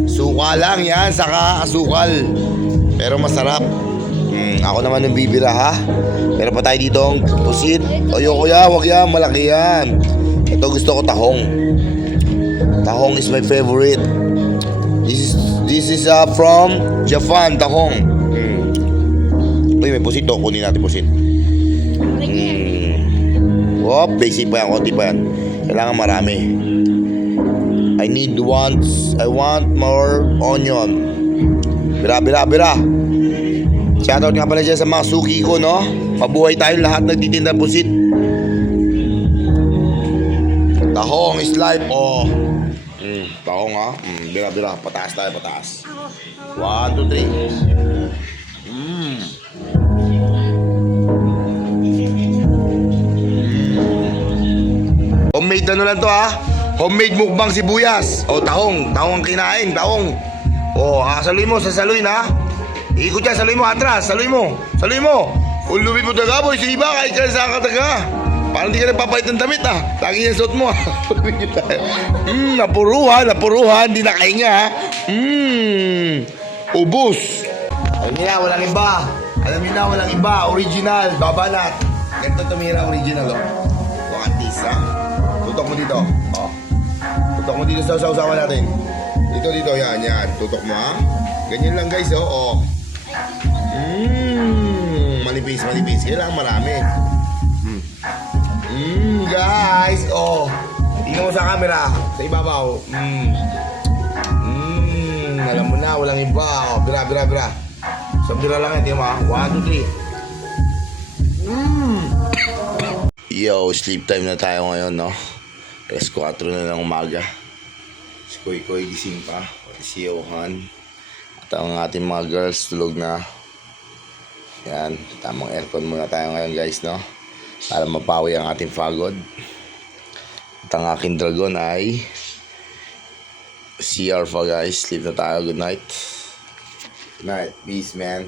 Suka lang yan, saka asukal. Pero masarap. Ako naman yung bibira, ha? Meron pa tayo dito ang pusit. Ayoko yan, wag yan, malaki yan. Ito gusto ko tahong. Tahong is my favorite. This is from Japan, tahong. Uy, may pusit to. Kunin natin pusit. Wop, basic pa yan, konti pa yan. Kailangan marami. I want more onion. Bira. Shoutout nga pala dyan sa mga suki ko, no? Mabuhay tayong lahat nagtitinda ng pusit. Tahong is life, oh. Tahong, ha? Bira. Pataas tayo. 1, 2, 3. Homemade ano lang to, ha? Homemade mukbang sibuyas. O, tahong ang kinain, tahong. O, sasaluin, ha? Ikot yan, saluin mo, atras, saluin mo. Ulubi po taga, Boy Siba, kahit ka saan ka taga. Parang di ka nagpapalit ng damit, ha? Lagi yung suot mo, ha? Napuruhan, di nakahinga, ha? Ubus. Alam niyo na, walang iba. Original, babanat. Ganito tumira, original, oh. Look at this, ha? Tutok mo dito, oh. Tutok mo dito sa usawan natin. Dito, yan. Tutok mo, ha? Ganyan lang, guys, oh. Manipis. Kailangan marami. Guys, oh. Tingnan mo sa camera. Sa ibabaw. Alam mo na, walang iba. Oh, bira. So, bira lang yan. Tingnan mo, ha? 1, 2, 3. Yo, sleep time na tayo ngayon, no? Alas 4 na ng umaga. Si Koy gising pa. Si Johan. At ang ating mga girls tulog na. Yan, tamang aircon muna tayo ngayon, guys, no? Para mapawi ang ating pagod. At ang aking dragon ay CR pa, guys. Sleep na tayo. Good night. Good night. Peace, man.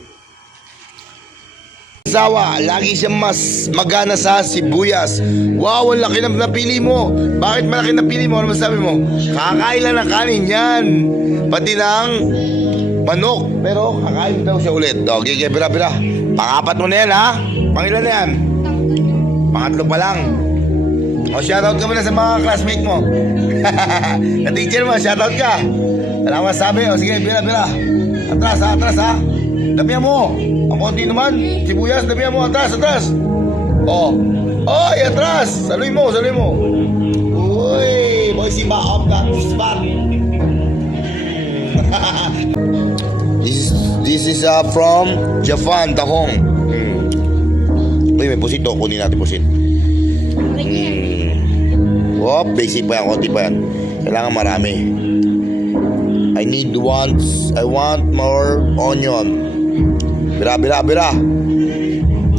Asawa, lagi siyang mas magana sa sibuyas. Wow, ang laki ng napili mo. Bakit malaki napili mo? Ano masabi mo? Kakain lang ng kanin yan. Pati ng manok. Pero kakain daw siya ulit. Okay, bira. Pangapat mo na yan, ha? Pangilan na yan? Pangatlo pa lang. O, shoutout ka muna sa mga classmate mo. Ka-teacher mo, shoutout ka. Wala akong masabi. O, sige, bira. Atras, ha? Damihan mo. Ang konti naman. Sibuyas, damihan mo. Atras. O. Oy, atras. Saluin mo. Uy, boy, si Baop ka. Spot. This is from Japan, tahong. Uy, may pusit to. Kunin natin pusit. Basic pa yan. Konti pa yan. Kailangan marami. I want more onion. Bira.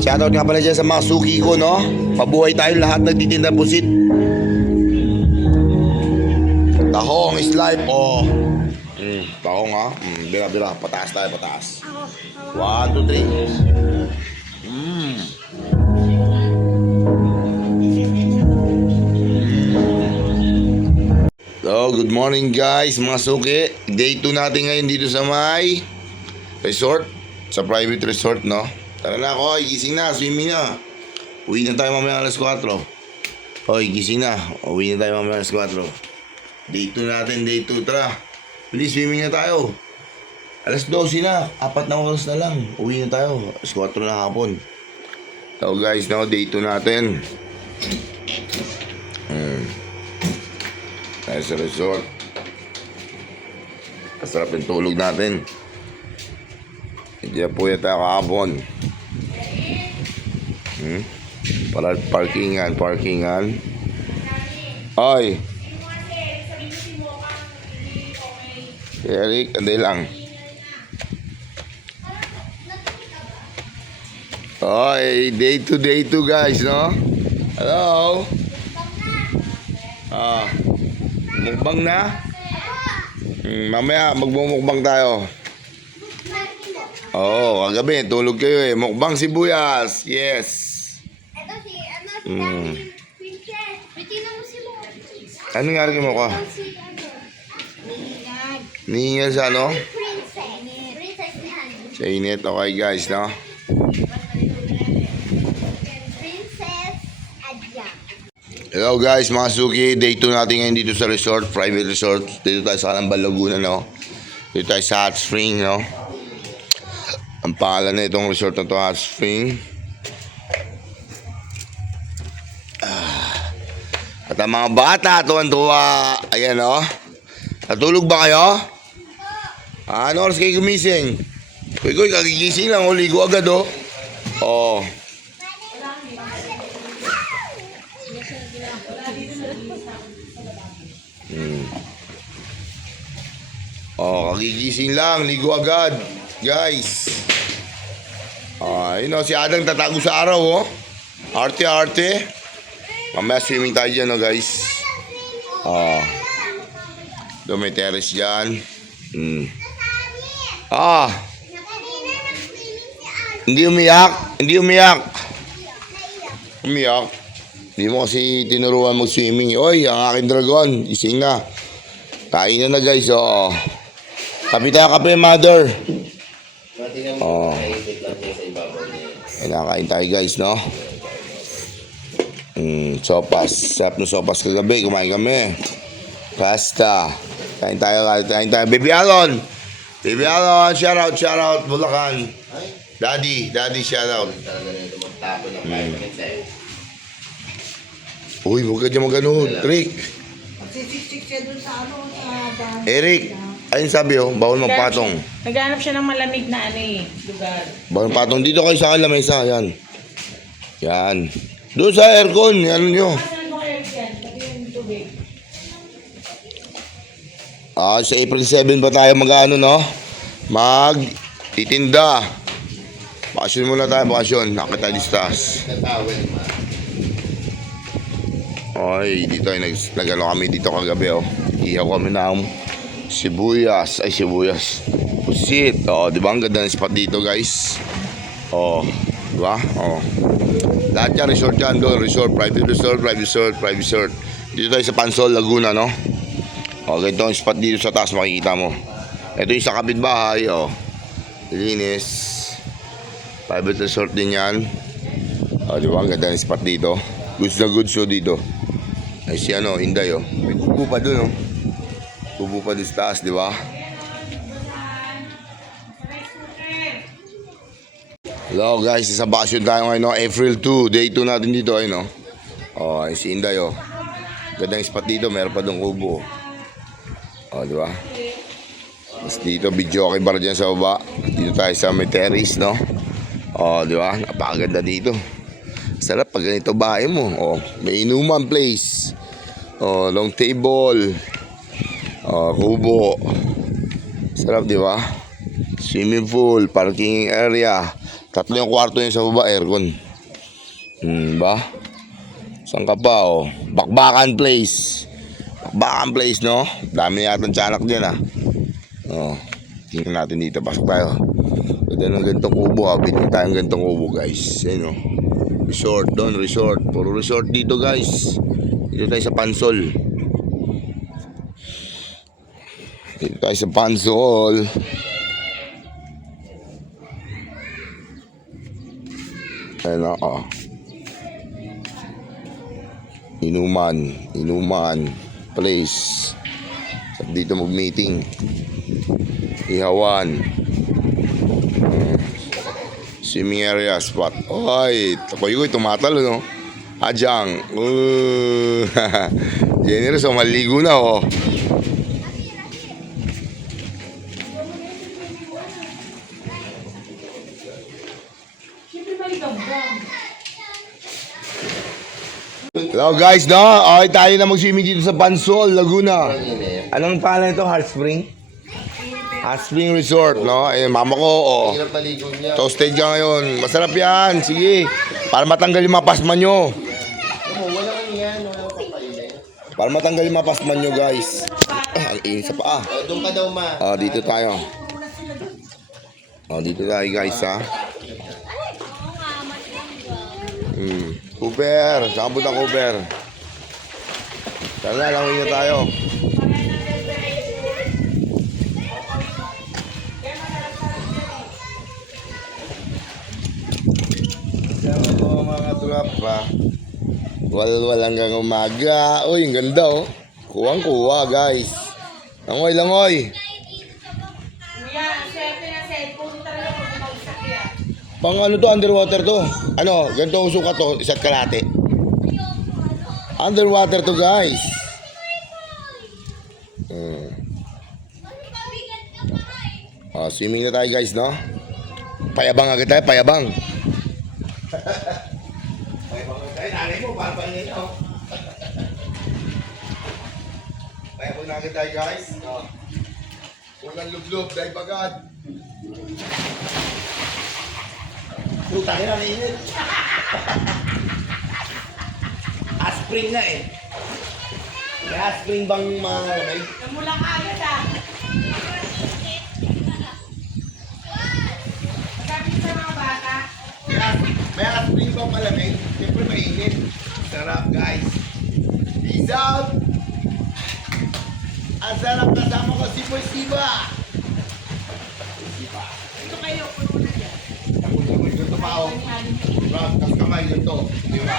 Shoutout nga pala dyan sa mga suki ko, no? Mabuhay tayo lahat nagtitinda pusit. Tahong is life, oh. Tahong, ha? Bira. Pataas tayo. 1, 2, 3. So, good morning guys, mga suki. Day 2 natin ngayon dito sa may resort. Sa private resort, no? Tara na, Koy, gising na, swimming na. Uwi na tayo mamaya alas 4. Koy, gising na. Uwi na tayo mamaya alas 4. Day 2 natin, day 2, tara. Bilis, swimming na tayo. Alas 12 na, 4 na oras na lang. Uwi na tayo, alas 4 na hapon. So guys, no, day 2 natin. Tayo sa resort. Masarap yung tulog natin. Hindi na po yan tayo kahapon. Para parkingan. Oy! Eric, anday lang. Oy, day 2 guys, no? Hello? Mukbang na? Mamaya magmumukbang tayo. Kagabi tulog kayo eh. Mukbang sibuyas. Yes. Ito si Princess. Bitina mo si Mo. Ano nga rin mo ko? Nihingal sa ano? Princess yan. Sa init. Okay guys, no? Princess Adya. Hello guys, mga suki. Day 2 natin ngayon dito sa resort. Private resort. Dito tayo sa Calamba, Laguna, no? Dito tayo sa Hot Spring, no? Ang pangalan na itong resort na to, Hot Spring. At ang mga bata, tuwan-tuwa. Ayan, no? Natulog ba kayo? Ano oras kayo gumising? Kuy, kagigising lang. Ligo agad, oh. Kagigising lang. Ligo agad. Guys. Yun, si Adang tatago sa araw, oh. Arte. Mamaya swimming tayo dyan, oh, guys. Doon may terrace dyan. Hindi umiyak. Hindi mo kasi tinuruan mag-swimming. Oy, ang aking dragon. Ising na. Kain na guys, oh. Kape tayo, mother. Kain tayo guys, no? Sopas. Sarap ng sopas kagabi. Kumain kami. Pasta. Kain tayo. Baby Alon, shout out, Bulacan. Daddy, shout out. Uy, huwag ka dyan mag-ano, Rick. Eric, ayun sabi, oh, bawal magpatong. Naghanap siya ng malamig na lugar. Bawal magpatong. Dito kayo sa lamesa, yan. Doon sa aircon, ano nyo. Sa April 7 ba tayo titinda. Bakasyon muna tayo, Nakita listas. Dito ay nagano kami dito kagabi, oh. Ihaw kami ng sibuyas. Pusit. Di ba ang ganda ng spot dito, guys? Diba? Oh. Lahat yan, resort yan doon. Resort, private resort. Dito tayo sa Pansol, Laguna, no? O, ganito ang spot dito sa taas, makikita mo. Ito yung sa kapitbahay, o. Linis. Private resort din yan. O, diba? Ang ganda ng spot dito. Goods na goods show dito. Ay, si ano, Inday, o. May kubo pa doon, o. Kubo pa doon sa taas, diba? Hello guys, sa bakasyon tayo ngayon, no? April 2, day 2 natin dito, ay no. Oh, ay si Inday, oh. Gandang spot dito, meron pa doon kubo. Oh, di ba? Mas dito, video okay bar dyan sa baba. Dito tayo sa may terrace, no? Oh, di ba? Napakaganda dito. Sarap pag ganito bahay mo. Oh, may inuman place. Oh, long table. Oh, kubo. Sarap, di ba? Swimming pool, parking area. 3 yung kwarto yun sa baba, aircon. Ba? Saan ka pa, oh? Bakbakan place. Bakbakan place, no? Dami yata ng tiyanak dyan, ah. Oh, tingnan natin dito. Pasok tayo. Ganda ng gantong kubo, ha? Bili tayong gantong kubo, guys. Ayun, oh. Resort doon, resort. Puro resort dito, guys. Dito tayo sa Pansol. Dito tayo sa Pansol. Ayun, oh. Inuman place. Sa dito mag-meeting. Ihawan. Swimming area spot. Oy, tapoy ko tumatalo, no? Ajang. Generous, oh, maligo na, oh. Hello guys, no? Okay, tayo na mag-swimming dito sa Pansol, Laguna. Anong pangalan ito? Hot Spring? Hot Spring Resort, no? Eh, mama ko, oh. Toasted ka ngayon. Masarap yan. Sige. Para matanggal yung mga pasma nyo. Para matanggal yung mga pasma nyo, guys. Ang init sa paa. Doon ka daw, ma. Dito tayo. Dito tayo, guys, ha? Cooper, saan punta Cooper? Tara, langoy na tayo. Sama ko mga tropa. Walwal hanggang umaga. Uy, ang ganda, oh. Kuwang-kuwa, guys. Langoy, langoy. Kuya, ang swerte ng cellphone talaga kung mag-usap yan. Pang ano to, underwater to. Ano, ganito ang sukat to, isa't kalate. Underwater to, guys. Swimming na tayo, guys, no? Payabang agad tayo, payabang. Payabang agad tayo, nanay mo, parang paingin nyo. Payabang na agad tayo, guys. Huwag ang lublob, dahil bagad. Puta ka na, mainit. Aspring na, eh. May aspring bang mga lamay? Namula ka agad, ah. Sabi ko sa mga bata, May aspring bang malamig? Siyempre mainit. Sarap, guys. Peace out! Ang sarap kasama ko si Boy Siba. ito kayo, puno na yan. Tamoy, ganito pa, oh. Rob, tas kamay, ganito. Di ba?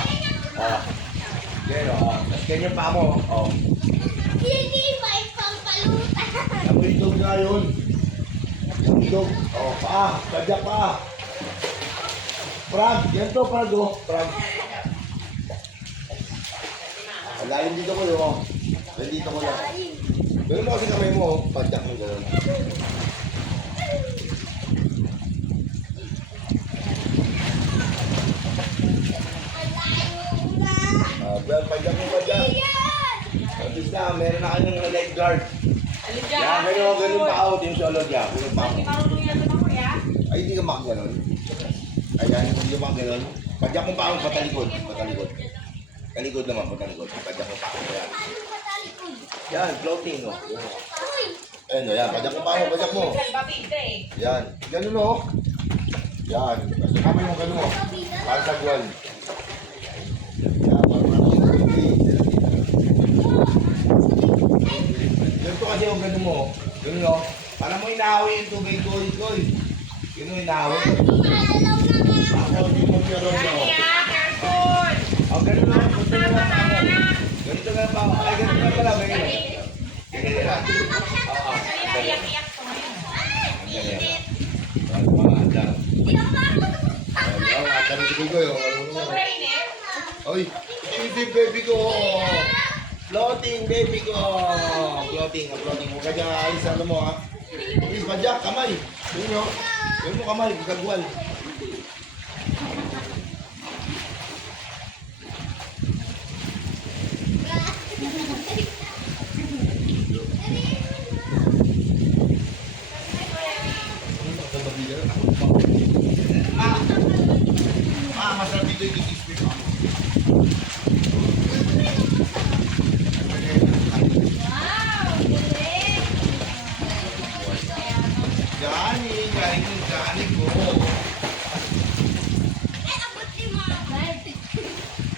Oh. Yan, oh. Tas ganyan pa mo, oh. Hindi may pampalutan. Nabulidog na yun. Nabulidog. Oh, pa. Kadya pa. Frag, ganito, Frag, oh. Frag. Alalim dito ko, oh. Dito ko lang. Ganun mo kasi kamay mo, oh. Padyak mo gano'n. Well, padyak mo, padyak. At least na, meron na kanyang lifeguard. Alin dyan? Yan, ganun pa out yung solo dyan. Ganun pa out. Hindi marunong yan ito, kuya. Ay, hindi ka makaganon. Ayan, hindi ka makaganon. Padyak mo pa ako, patalikod. Patalikod. Talikod naman, patalikod. Padyak mo pa ako. Ayan. Yan, floating, no? Ayan, no, yan. Padyak mo pa ako, padyak mo. Babida eh. Yan. Ganun, no? Yan. Basta kami yung gano'n mo. Para sa guwan. Yan, para ganito kasi yung gano'n mo. Gano'n o. Para mo inahawi yung tubig ko. Gano'n inahawi. Ako, hindi mo siya ron o. Careful! O, gano'n lang. Gusto nyo lang ako. Ganito nga pa. Ay, ganito nga pala. Ganito. Ganito nga. Oo. Iyak-iyak ko. Sobrang init. Oy, hindi baby ko. Floating baby ko. Floating. Huwag ka dyan ayos ano mo ha. Please, badyak, kamay. Yun nyo. Yun mo kamay, gagawal. Masarap dito yung kismis mo. Galing ko.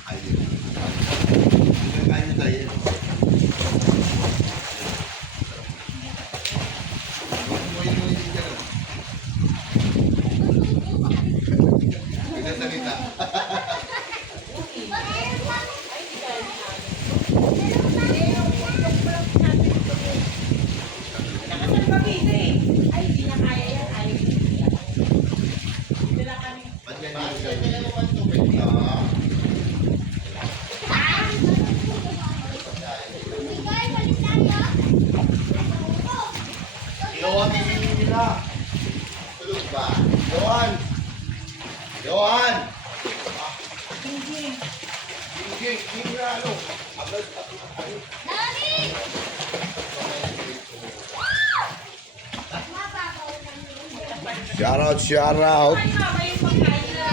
Ayun. Kain na tayo. Salita. Nakasal pa kita eh. Ay, hindi na kaya yan. Ayaw niya. Dala kami. Ba't ganyan siya? Ang tubig na. Yohan, hindi nila. Tulog ba? Yohan! Yohan! Hindi na ano. Shout out. Ay, mama, yung pagkain na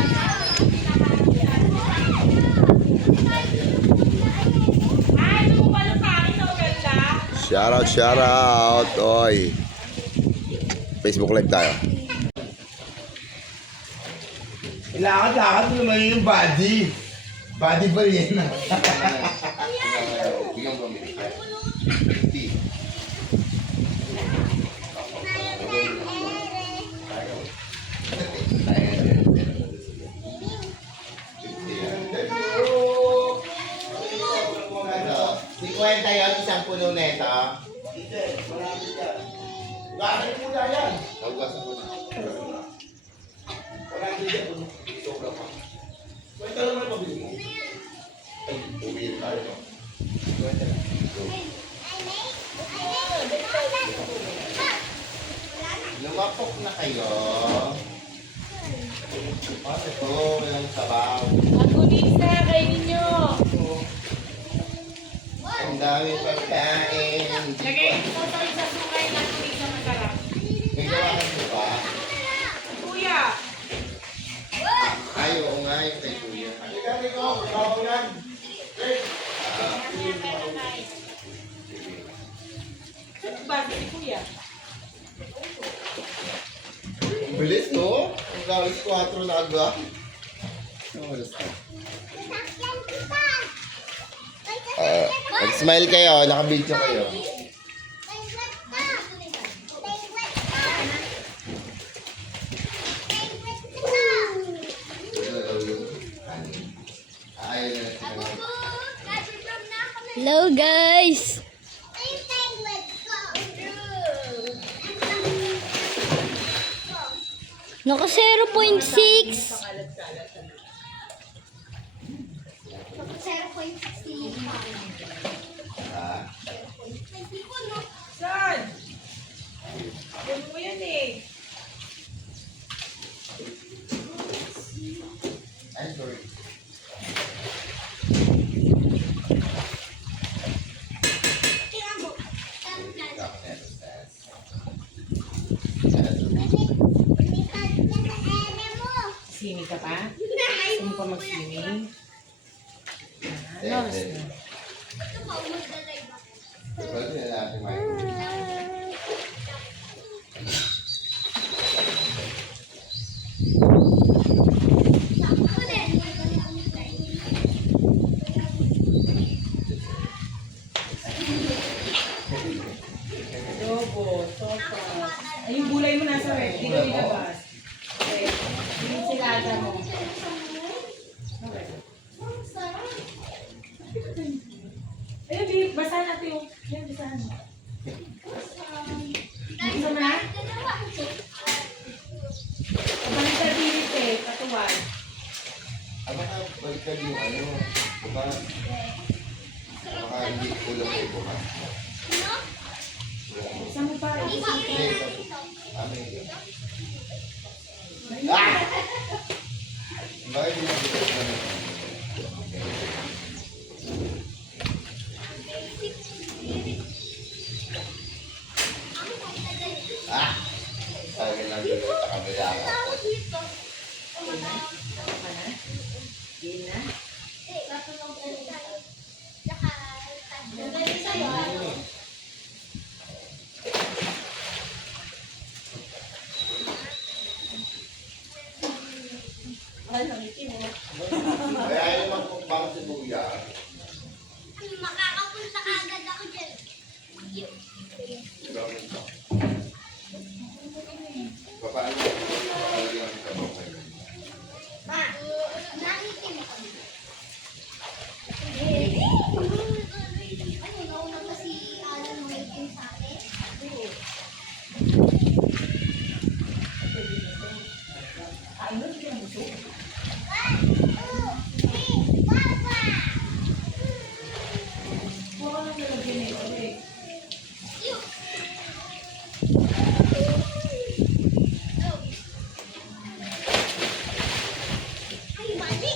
ay, lumupalo sa akin. Ang ganda. Shout out. Oy. Facebook live tayo. Lakad mo naman yung body. Body pa rin. Kwenta yun, isang puno neta. Hugasan mo na yan. Hugasan mo na. Wala hindi yan. Sobra pa. Kwenta naman pabili mo. Ay, uwi tayo. Kwenta na. Lumapok na kayo. Ito, walang sabaw. Magunisa, kainin nyo. Ang dami pagkain. Lagay ito sa isa sungay na kunisa masarap. May gawakan mo ba? Kuya. Ay, oo nga yung kay Kuya. Halika, Rico. Ikaw yan. Saan ba si Kuya? Ang bilis, no? Ang galis 4 na agad. Ang bilis ka. Mag-smile kayo, naka-video kayo. Hello guys! Naka 0.6. 0.6. Saan? Yan mo yan eh. I'm sorry. Sini ka pa? Gusto mo pa mag-swimming? Lost na. Pwede na natin microphone. Opo, sopas. Ay, yung gulay mo nasa ref, di ko ilabas. Okay. Yung silada mo. Okay. Ayun, babe, basahan natin yung... Yan, basahan mo. Gusto mo na? Pabalik-ability, katuwad. Baka balikan yung ano. Baka hindi kulang mo bukas. Saan mo pa? Bakit hindi mo sabi lang dito sa kabila ako. Yun na. Kaya yung magpapang si Kuya. Makakapunta ka agad ako dyan. Papaano yung kabok kayo? Ma, nakikin ko. Ano, nauna pa si Alan waiting sa akin? Huwag ka nang nalagyan eh. Okay. Ay, mali!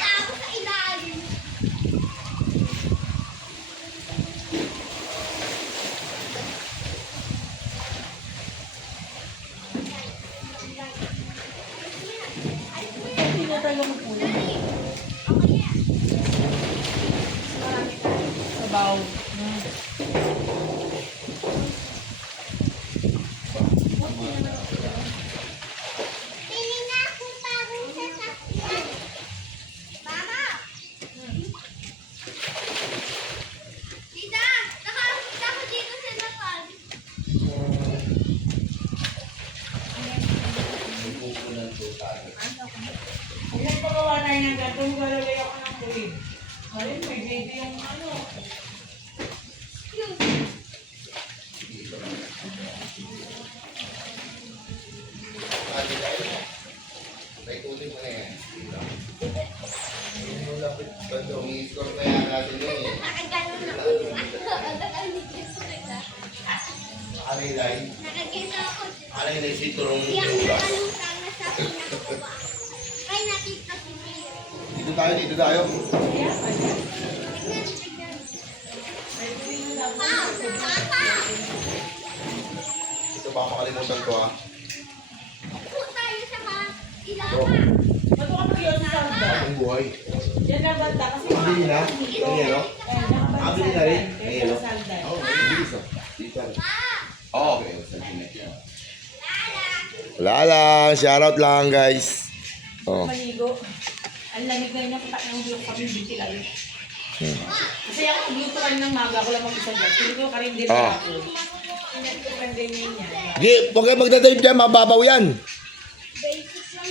Tapos sa ilalim. Hindi na tayo magpunan. Sabaw. Pili na ako parang sasakyan. Mama! Tita! Nakakita ko dito sa lapad. Huwag nang pagawa na yan. Ganito maglalagay ako ng cream. Ngayon, may baby yung ano. May kunin mo na yan. Hindi mo lapit ba ito? I-score na yan natin yun eh. Nakaganon ako. Nakaganon ako. Alay-lay. Nakagano ako. Alay-lay si Turong Yang Lugas. nakalutang na sa pinakababa. Kaya nakita ko niya. Dito tayo, dito tayo. Kaya, kaya. Tignan, tignan. May cream na dapat. Papa! Ito baka makalimutan ko ah. Upo tayo sa ilama. Ba't ka mag-iwan sa salda? Ang buhay. Yan na banda. Kasi Ang bili na? Ang yelo? Ang bili na rin? Ang yelo? Salda. Oo, may bilis oh. Dito rin. Oo, okay. Wala lang. Shoutout lang guys. Oh. Maligo. Ang lamig na niya, patak ng blue kami biti lalo. Kasi ako nagluto kayo ng maga, ako lang mag-isa dyan. Pili ko karin din Ah. ako. Hindi ko rin din yan. Di, huwag kayo magdadive dyan. Mababaw yan.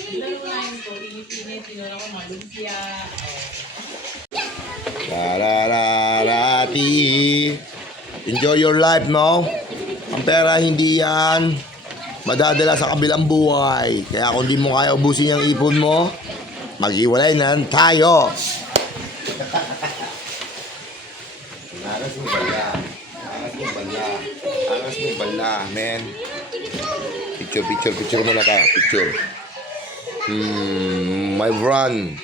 Dalunayin ko, init-init, tinura ko mga lumpia. Tarararati. Enjoy your life, no? Ang pera hindi yan madadala sa kabilang buhay. Kaya kung di mo kaya ubusin yung ipon mo, maghiwalay na tayo. Angas mo bala. Angas mo bala. Angas mo bala, man. Picture muna ka. Picture. My brand.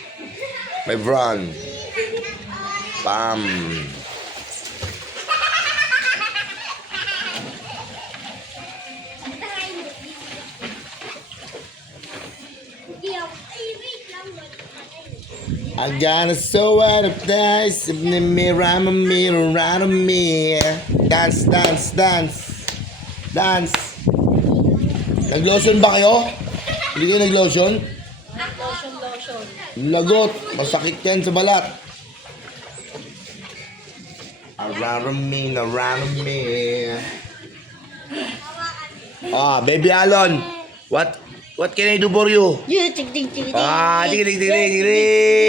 My brand. Bam. I got a soul out of dice in the mirror, I'm a mirror around me. Dance, dance, dance, dance. Nag-lotion ba kayo? Hindi kayo nag-lotion? Lotion. Lagot. Masakit yan sa balat. Around me. Ah, baby Alon. What can I do for you? Tigri.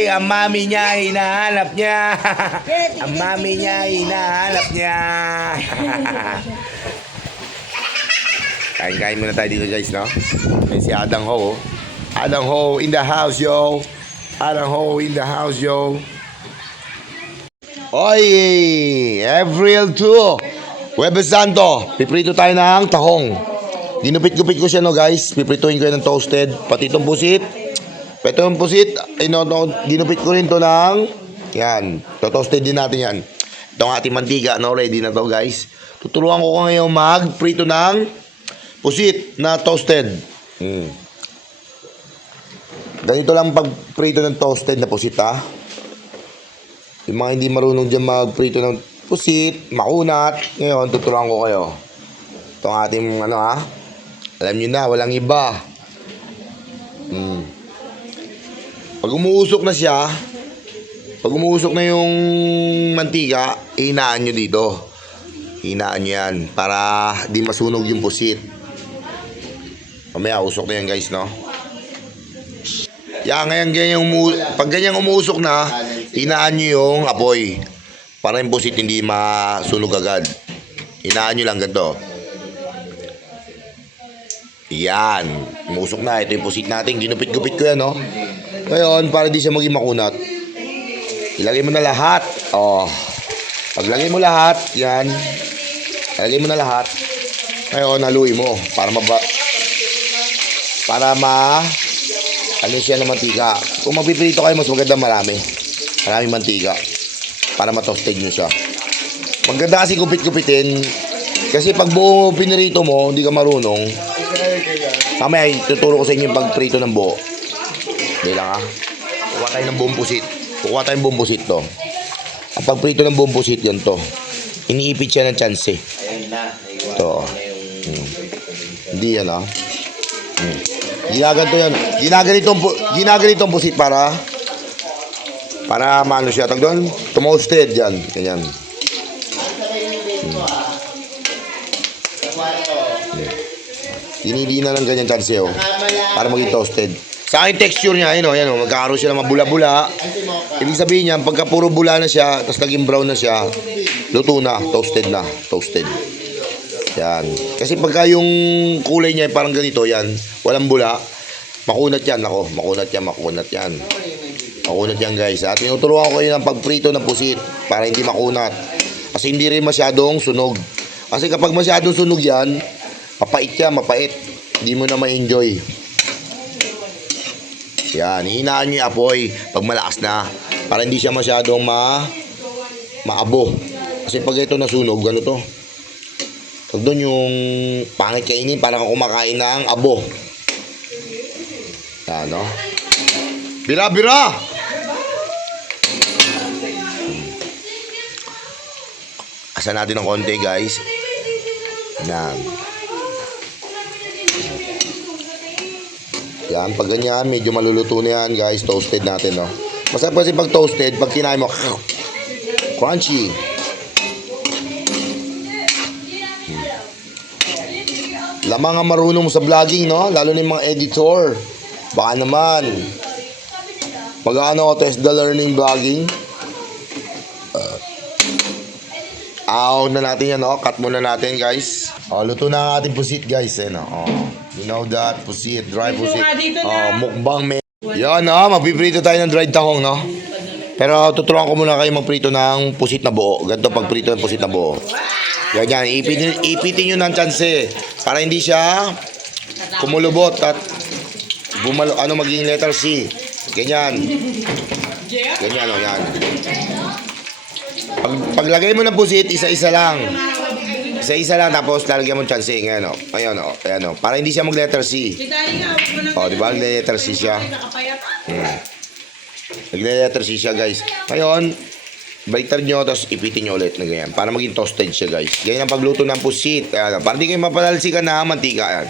Ang mami niya, hinahanap niya. Ang mami niya, hinahanap niya. Kain-kain muna tayo dito guys, no? May si Adang Ho. Adang Ho in the house, yo. Adang Ho in the house, yo. Oy! April 2. Huwebes Santo. Piprito tayo ng tahong. Ginupit-gupit ko siya, no guys. Piprituin ko yan ng toasted. Pati itong pusit. Pati itong pusit. Ginupit ko rin to ng... Yan. Toasted din natin yan. Ito ang ating mantika, no? Ready na to guys. Tuturuan ko ngayon mag-prito ng pusit na toasted. Ganito lang pag-prito ng toasted na pusit, ha? Yung mga hindi marunong dyan mag-prito ng pusit, makunat. Ngayon, tuturuan ko kayo. Ito ang ating, alam nyo na, walang iba. Pag umuusok na siya, pag umuusok na yung mantika, hinaan nyo dito. Hinaan nyo yan para di masunog yung pusit. Mamaya, usok na yan guys, no? Yan, pag ganyan umuusok na, hinaan nyo yung apoy. Para yung pusit hindi masunog agad. Hinaan nyo lang ganito. Yan. Umusok na. Ito yung pusit natin. Ginupit-gupit ko yan, no? Ngayon, para di siya maging makunat, ilagay mo na lahat. Paglagay mo lahat, yan. Ilagay mo na lahat. Ngayon, haluin mo. Ano siya ng mantika. Kung magpiprito kayo, mas maganda marami. Maraming mantika. Para matoasted nyo siya. Maganda kasi gupit-gupitin. Kasi pag buo pinirito mo, hindi ka marunong. Mamaya, tuturo ko sa inyo yung pagprito ng buo. Hindi lang, ha. Kukuha tayo ng buong pusit. Kukuha tayo ng buong pusit to. Ang pagprito ng buong pusit, yan to. Iniipit siya ng chance. Ito. Hindi yan, ha. Ginaganito yan. Ginaganitong pusit para maano siya. Tag doon, toasted yan. Ganyan. Dinidina ng ganyan chance, oh. Para maging toasted. Sa akin texture niya, yan, magkakaroon siya ng mabula-bula. Ibig sabihin niya, pagka puro bula na siya, tapos naging brown na siya, luto na, toasted na, toasted. Yan. Kasi pagka yung kulay niya parang ganito, yan, walang bula, makunat yan, makunat yan. Makunat yan guys. At tinuturuan ko kayo ng pagprito ng pusit para hindi makunat. Kasi hindi rin masyadong sunog. Kasi kapag masyadong sunog yan, mapait yan, mapait. Hindi mo na ma-enjoy. Yan, hinaan nyo yung apoy pag malakas na. Para hindi siya masyadong maabo. Kasi pag ito nasunog, ano to? Pag doon yung pangit kainin, parang kumakain ng abo. Yan, no? Bira! Asa natin ng konti, guys. Yan. Yan, pag ganyan, medyo maluluto na yan, guys. Toasted natin, no? Masarap kasi pag toasted, pag kinain mo, crunchy. Lamang ang marunong mo sa vlogging, no? Lalo na yung mga editor. Baka naman. Mag-ano ako test the learning vlogging. Na natin yan, no? Cut muna natin, guys. Luto na ang ating pusit, guys. You know that, pusit, dry pusit. Mukbang me. Yan, magpiprito tayo ng dried tahong, no? Pero tuturuan ko muna kayo magprito ng pusit na buo. Ganito pagprito ng pusit na buo. Ganyan, ipitin nyo ng tsanse para hindi siya kumulubot at maging letter C. Ganyan. Ganyan, yan. Paglagay mo ng pusit, isa-isa lang. Isa-isa lang, tapos lalagyan mo ng tsanse. Ngayon, ayan, para hindi siya mag-letter C. Di ba? Nag-letter C siya. Nag-letter C siya, guys. Ngayon, baliktad nyo, tapos ipitin nyo ulit na ganyan. Para maging toasted siya, guys. Ganyan ang pagluto ng pusit. Ayan, para hindi kayo mapalalsikan na mantika. Ayan.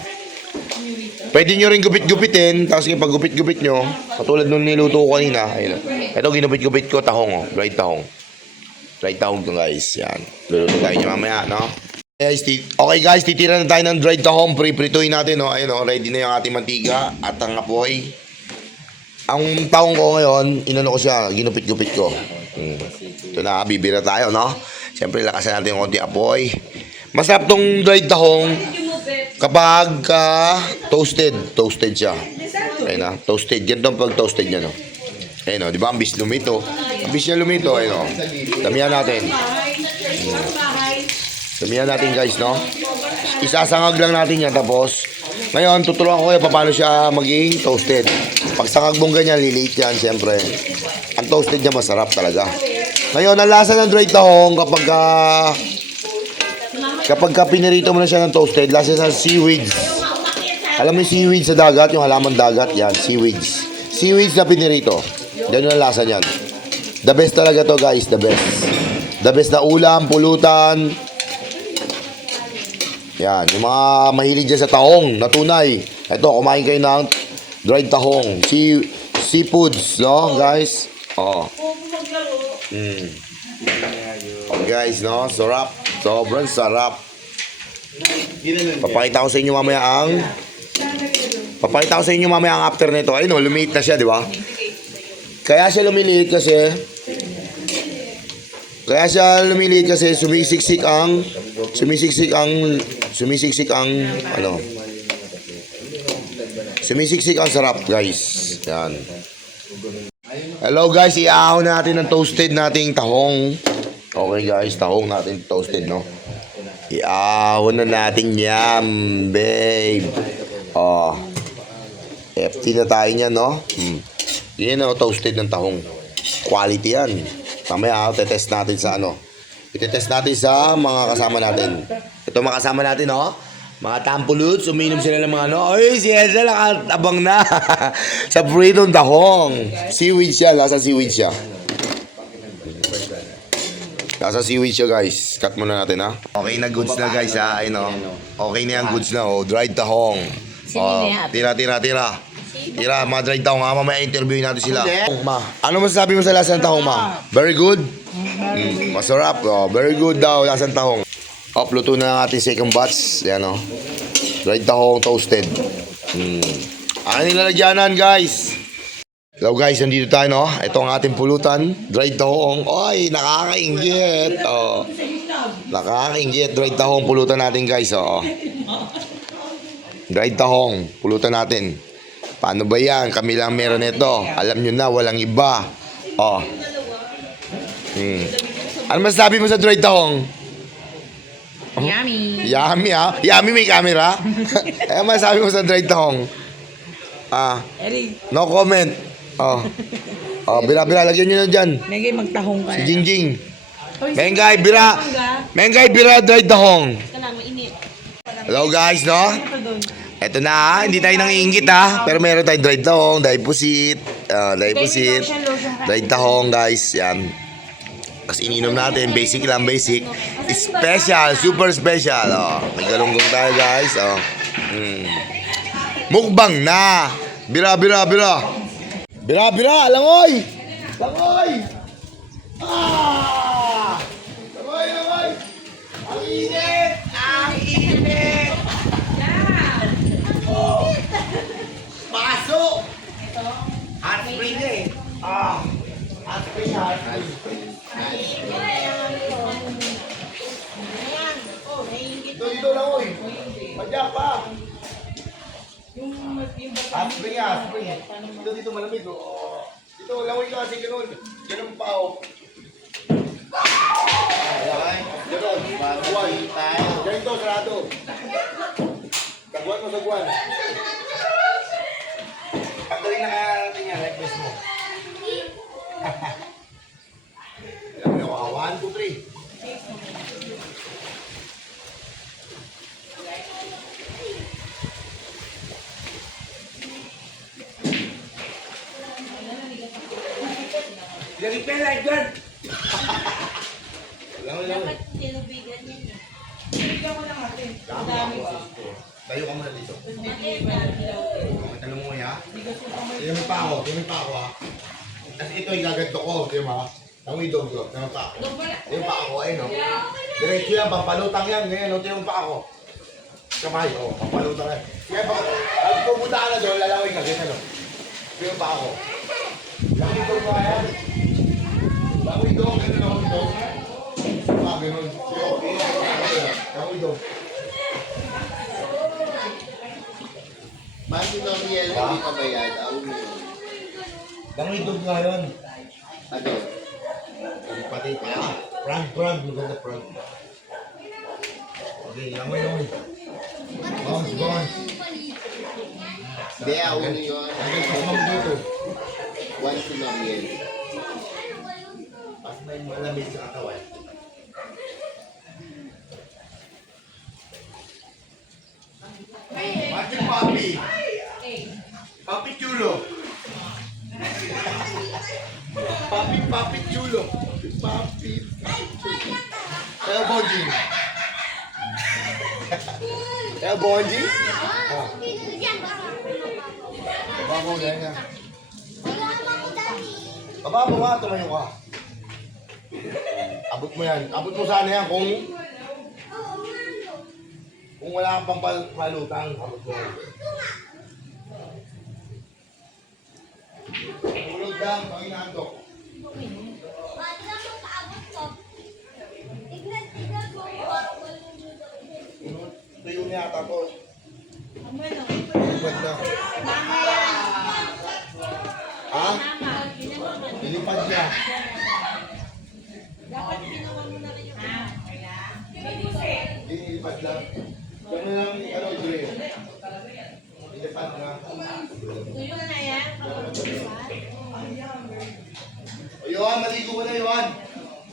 Pwede nyo rin gupit-gupitin, tapos kapag gupit-gupit nyo, katulad nung niluto ko kanina, ayun. Ito ginupit-gupit ko, tahong, oh. Dried tahong. Dried tahong to guys, yan. Luluto tayo nyo mamaya, no? Okay guys, titira na tayo ng dried tahong, pre-prituin natin, no? Ayun, oh, ready na yung ating mantika at ang apoy. Ang tahong ko ngayon, inano ko siya, ginupit-gupit ko. Ito na, bibira tayo, no? Siyempre, lakasan natin yung konti apoy. Masarap tong dried tahong kapag toasted. Toasted siya. Ayun na, toasted. Ganito pag toasted niya, no? Ayun, no? Di ba? Ang bis lumito. Ang bis niya lumito, ayun, no? Damihan natin. Damihan natin, guys, no? Isasangag lang natin yan, tapos ngayon, tuturuan ko kayo paano siya maging toasted. Pag sangag mong ganyan, liliit yan, siyempre. Ang toasted niya masarap talaga. Ngayon, ang lasa ng dried tahong kapag pinirito mo na siya ng toasted, lasa sa seaweeds. Alam mo yung seaweeds sa dagat, yung halaman dagat, yan, seaweeds. Seaweeds na pinirito. Yan yung lasa niyan. The best talaga to guys, the best. The best na ulam, pulutan. Yan, yung mga mahilig dyan sa tahong, na tunay. Ito, kumain kayo ng dried tahong. Seafoods, no guys? Oo. Guys, no? Sarap. Sobrang sarap. Papakita ko sa inyo mamaya ang after nito. Ayun, no, lumiit na siya, di ba? Kaya siya lumiliit kasi sumisiksik ang sarap, guys. Yan. Hello guys, iahon natin ang toasted nating tahong. Okay guys, tahong natin toasted, no? Iahon na natin yan, babe. Oh. FT na tayo niyan, no? Yan, no, toasted ng tahong. Quality yan. Mamaya, tetest natin sa ano. Itetest natin sa mga kasama natin. Ito mga kasama natin, no? Mga tampuluts, uminom sila ng mga ano. Ay, si Elsa nakatabang na. Sa burrito ng tahong. Seaweed siya, lasa seaweed siya. Lasa seaweed siya, guys. Cut muna natin, ha? Okay na goods na, guys, ha? Ayun, no? Okay na yung goods na, oh. Dried tahong. Oh, tira. Tira, mga dried tahong, ha? Mamaya interviewin natin sila. Ma, ano masasabi mo sa lasa ng tahong, ma? Very good? Masarap, oh. Very good daw, lasa ng tahong. Luto na ang ating second batch. Yan, o. Dried tahong toasted. Ang nilalagyanan, guys. Hello, guys. Nandito tayo, no? Ito ang ating pulutan. Dried tahong. Oy, nakakainggit. Oh. Nakakainggit. Dried tahong pulutan natin, guys. Oh. Dried tahong pulutan natin. Paano ba yan? Kami lang meron ito. Alam nyo na, walang iba. Oh. Ano masasabi mo sa dried tahong? Yummy. Yummy, ha? Yummy, may camera? Eh, masabi mo sa dried tahong? No comment. Bira, lagyan nyo na dyan. Nagay magtahong ka. Si Jingjing. Mengay, bira. Mengay, bira, dried tahong. Hello, guys, no? Eto na, hindi tayo nangiingit, ha? Pero meron tayong dried tahong, dahil pusit. Dried tahong, guys. Yan. Tapos ininom natin, basic lang, basic. Special, super special. Oh, may galunggong tayo, guys. Oh. Mukbang na. Bira. Bira, langoy. Langoy. Langoy. Ang init. Oh. Pasok. Hot spring eh. Hot spring. Dito lang, oy. Madya pa. Spring. Dito malamig, oh. Dito, langoy ka kasi ganun. Ganun pa, oh. Ganun. Guwan. Ganito, sarado. Sagwan mo, sagwan. Pagdaling na kaya natin yan, like this mo. Alam mo, 1, 2, 3. Lagi pa like that. Dapat tinubigan yan eh. Bigyan mo lang natin. Dami. Tayo ka muna dito. Tanong mo ya. Tingnan mo pa ako ha. Tapos ito yung gaganto ko, di ba? Tangwidog ko, tingnan mo pa ako. Tingnan mo pa ako, ayun o. Diretso yan, pampalutang yan, ganyan o, tingnan mo pa ako. Kamay, o, pampalutang yan. Kaya pag pupunta ka na doon, lalawin ka, ganyan o. Tingnan mo pa ako. Tangwidog mo yan. Tangwidog, ganyan o, tangwidog. Ganun. Tangwidog. Bakit ang real hindi pa bayad? Tangwidog nga yun. Ano? Pati prank, maganda prank. Okay, yaman yun. Bounce. Hindi, uno yun. Hanggang pasmang dito. One si Mariel. Pas may malamig sa katawan. Bakit papi? Papi chulo. Papi chulo. Papi. Kaya Bonji. Kaya Bonji? Ah, pinagyan ba? Bago na yan. Wala naman ko dati. Baba mo nga, tumayo ka. Abot mo yan. Abot mo sana yan kung wala kang pang palutang. Abot mo yan. Tulog lang, panginandok. Wala naman kaabot ko. Tignan mo. Tuyo niya ata to. Ang ano? Lipad na. Mama yan. Ha? Mama, ginawa mo. Ilipad niya. Dapat ginawa mo na rin yung kaya. Ilipad lang. Gano'n lang, ano, Dre. Ilipad na. Tuyo na yan. O, Yohan, maligo ko na, Yohan.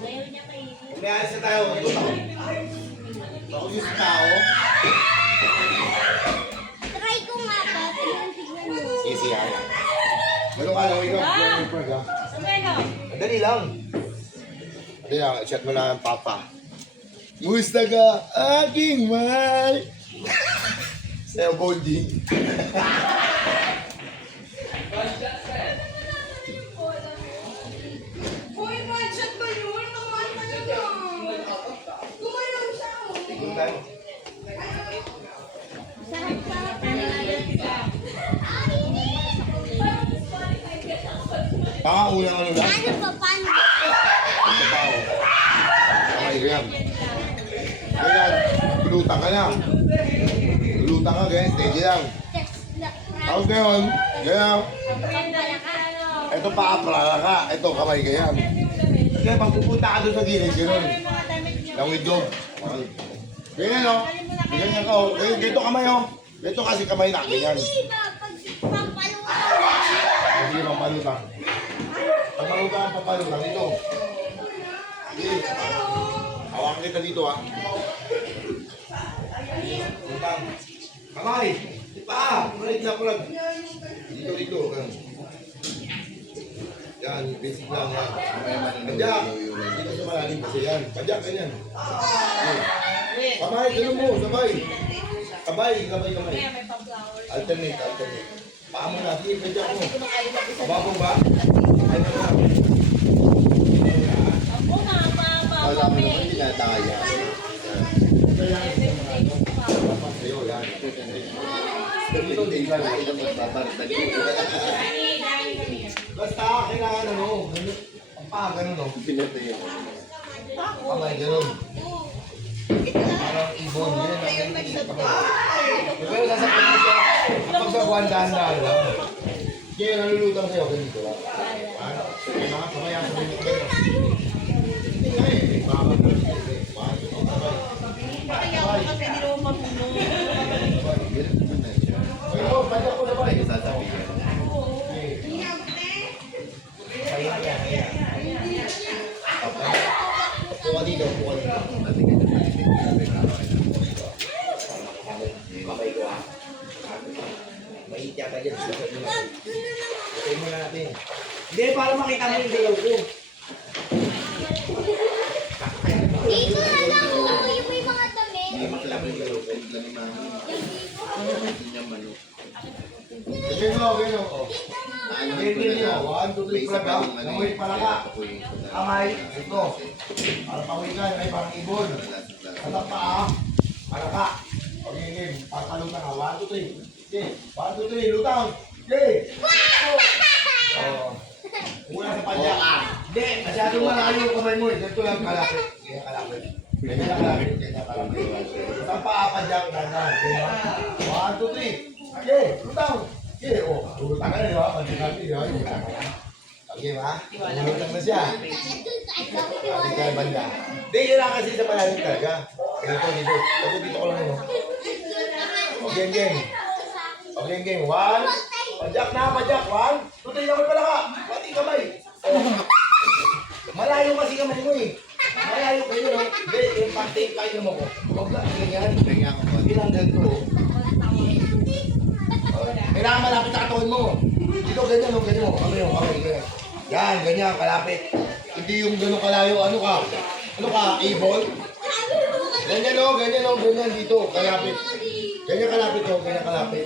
Ayaw niya kainin. Kung may alis na tayo, ito ako. Ako yung tao. Try ko nga ba? Tignan mo. Easy, ha? Ganun ka lang, ikaw. Ganun yung prag, ha? Ano? Dali lang. Dali lang, chat mo lang ang papa. Musta ka, aking mahal? Sa'yo, Bondi. Uy, budget ba yun? Naman na siya. Gumayon siya. Tingnan tayo. Sarap-sarap na Pangaunang ano lang? Ano ba? Paano? Ito pa ako. Okay, ganyan. Ganyan, lutang ka na. Lutang ka, ganyan, steady lang. Tapos ngayon, ganyan. Ito pa, prala ka. Ito, kamay ganyan. Kaya pag pupunta ka doon sa gilid, gano'n. Langwid dog. Ganyan, no? Ganyan ka, oh. Ganyan, dito kamay, oh. Dito kasi kamay na, ganyan. Hindi ba? Pag pampalungan. Hindi pampalutang. Pag malutang ang pampalutang, ito. Sige. Hawakan kita dito, ha. Lutang. Kamay. Pa! Right na, plug. Dito. Yan, basic lang yan. Padyak. Dito sa malalim kasi yan. Padyak, ganyan. Kamay, ganun mo, sabay. Kamay. Alternate. Paa mo na, sige, padyak mo. Babong ba? Ay na na. Ako na, mama. Wala mo naman tinataya. Sa'yo, yan. Dito din lang, hindi na magpapartag. Basta, kailangan ano, ang paa, ganun, no? Pinatay. Kamay, ganun. Parang ibon, yan ang kamay. Pero sasabihin mo siya, kapag sa buwan, dahan-dahan lang. Kaya nalulutang sa'yo, ganito lang. Kaya mga kamay, ang sabihin mo ganyan. Ay, baka mo rin. Kaya ako kasi hindi naman mapuno. Pero, padyak ko na ba? Sasabihin. Kuha dito. Kamay ko, ha? Mahit yata dyan. Lagay mo natin. Hindi, para makita mo yung galaw ko. Dito na lang. Yung may mga dami. Hindi makita mo yung galaw ko. Yung dito. Ganyan mo, ganyan mo. Ganyan mo. 1, 2, 3, flag out. Namuhin pala ka. Kamay. Ito. Para pawikan. Ay, parang ibon. Alam pa ah. Para ka. Okay, game. Patalong ka nga. 1, 2, 3. Okay. 1, 2, 3. Lutang. Okay. Oh. Una sa padya ka. Hindi. Masyadong malayo yung kamay mo. Ganito lang kalapit. Ganyan kalapit. Ganyan lang kalapit. Ganyan kalapit. Isang paa padya ka. Ganyan. 1, 2, 3. Okay. Lutang. Okay. Oh. Lutang ka na, di ba? Pagkakami, di ba? Lutang ka na. Okay ba? Lutang na siya. Hindi ka banda. Hindi, yun lang kasi sa palalim talaga. Dito, dito. Kasi dito ko lang yun. Okay, game. Okay, game. 1. Pajak na, pajak. 1, 2, 3, naman pala ka. Pati kamay. Malayo kasi kamay mo eh. Malayo kayo, no? Hindi, yung pati kayo mo ko. Huwag lang, ganyan. Ganyan ko. Bilang ganito. Kailangan malapit sa katawan mo. Dito, ganyan, no? Ganyan mo. Kamay mo, kamay. Ganyan. Yan, ganyan, kalapit. Hindi yung gano'ng kalayo. Ano ka? Ano ka? Evil? Ganyan, no? Ganyan, no? Ganyan dito. Kalapit. Ganyan kalapit, no? Ganyan kalapit.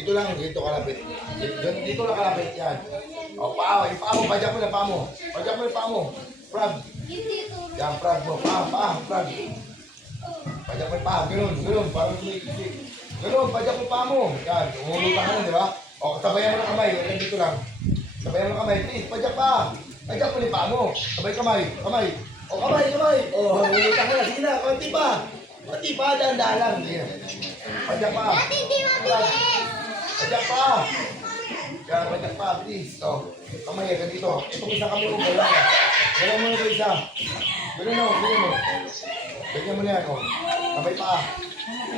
Dito lang, dito kalapit. Dito lang kalapit, yan. O, paa, yung paa mo, pajak mo na paa mo. Pajak mo na paa mo. Frog. Yan, frog mo. Paa, frog. Pajak mo yung paa, ganun, parang sumikisik. Ganun, pajak mo yung paa mo. Yan, umulutan ka na, di ba? O, sabayan mo na kamay, yan dito lang. Sabayan mo na kamay, please, pajak pa. Pajak mo yung paa mo. Sabay kamay, kamay. O, kamay. O, umulutan ka na, sige na, konti pa. Konti pa, dahan-dahan lang. Sige. Pajak pa. Pajak pa! Kaya pajak pa, please. O, kamay, ganito. Itong isa kami mo, gano'n. Gano'n mo na ito isa. Gano'n mo, gano'n mo. Ganyan mo na yan, o. Kamay pa.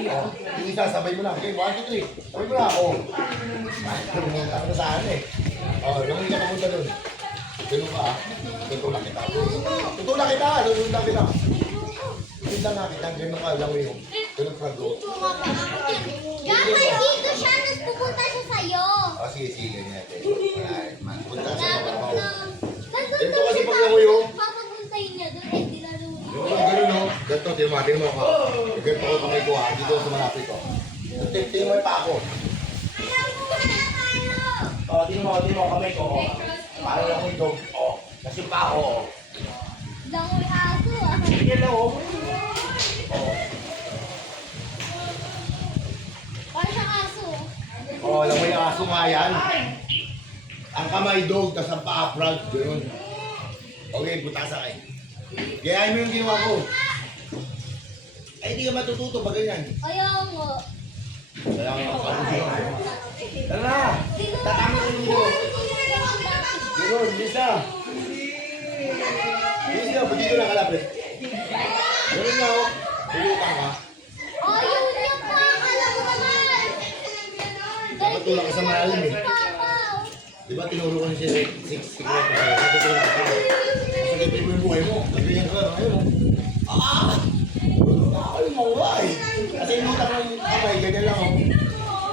O, yung isa, sabay mo na. Okay, 1, 2, 3. Sabay mo na, o. Ano na saan eh. O, naman ka papunta doon. Gano'n ka, tutulak kita. Tutulak kita. Tutulak nga kita, gano'n ka, lang yung. Gano'n ka, go. Dapat dito siya, tapos pupunta siya sa'yo. O, sige, ganyan. Punta sa mga babaw. Tapos Ito doon kasi siya pag nanguyo. papapuntahin niya doon, eh, di lalo. Yung mga gano'n, no? Ganito, tingnan mo ako. Ganito ko kamay ko, ha? Dito sa malapit ko. Tingnan mo yung paa ko. O, tingnan mo kamay ko, o. Paano lang yung dog? O, kasi yung paa ko, o. Langoy aso ah. Tingnan lang, o. O. Para siyang aso. O, alam mo yung aso nga yan. Ang kamay dog, tas ang paa frog, gano'n. Okay, butasa kayo. Gayahin mo yung ginawa ko. Ay, hindi ka matututo pag ganyan. Ayaw mo. Kaya nga, ako siya. Tara na! Tatangin mo dito. Gano'n, bisa. Bisa, pag dito na kalapit. Gano'n na, o. Pulutang ka. Ayaw niya pa. Alam mo naman. Dapat tulak ka sa malalim eh. Papa. Di ba tinuro ko niya siya 6 secret na sa'yo? Dapat tulak ka. Sagapin mo yung buhay mo. Ganyan ka, ayun o. Ay, maway. Kasi inutang ng kamay, ganyan lang o.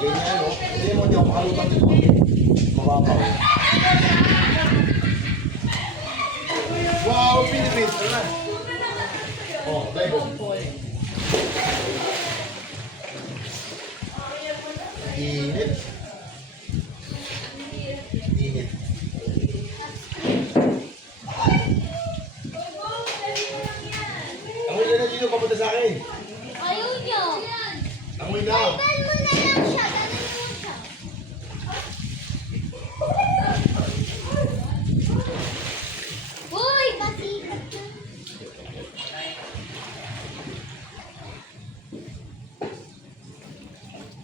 Ganyan o. Hindi mo, hindi ako makalutang dito. Mababa o. Wow, Philippines. Ano na? O, dive o. Init. Init. Amoy ka na dito, papunta sa akin. Ayaw niya. Amoy na. Ganun mo na lang siya. Ganun mo siya. Uy, basikat na.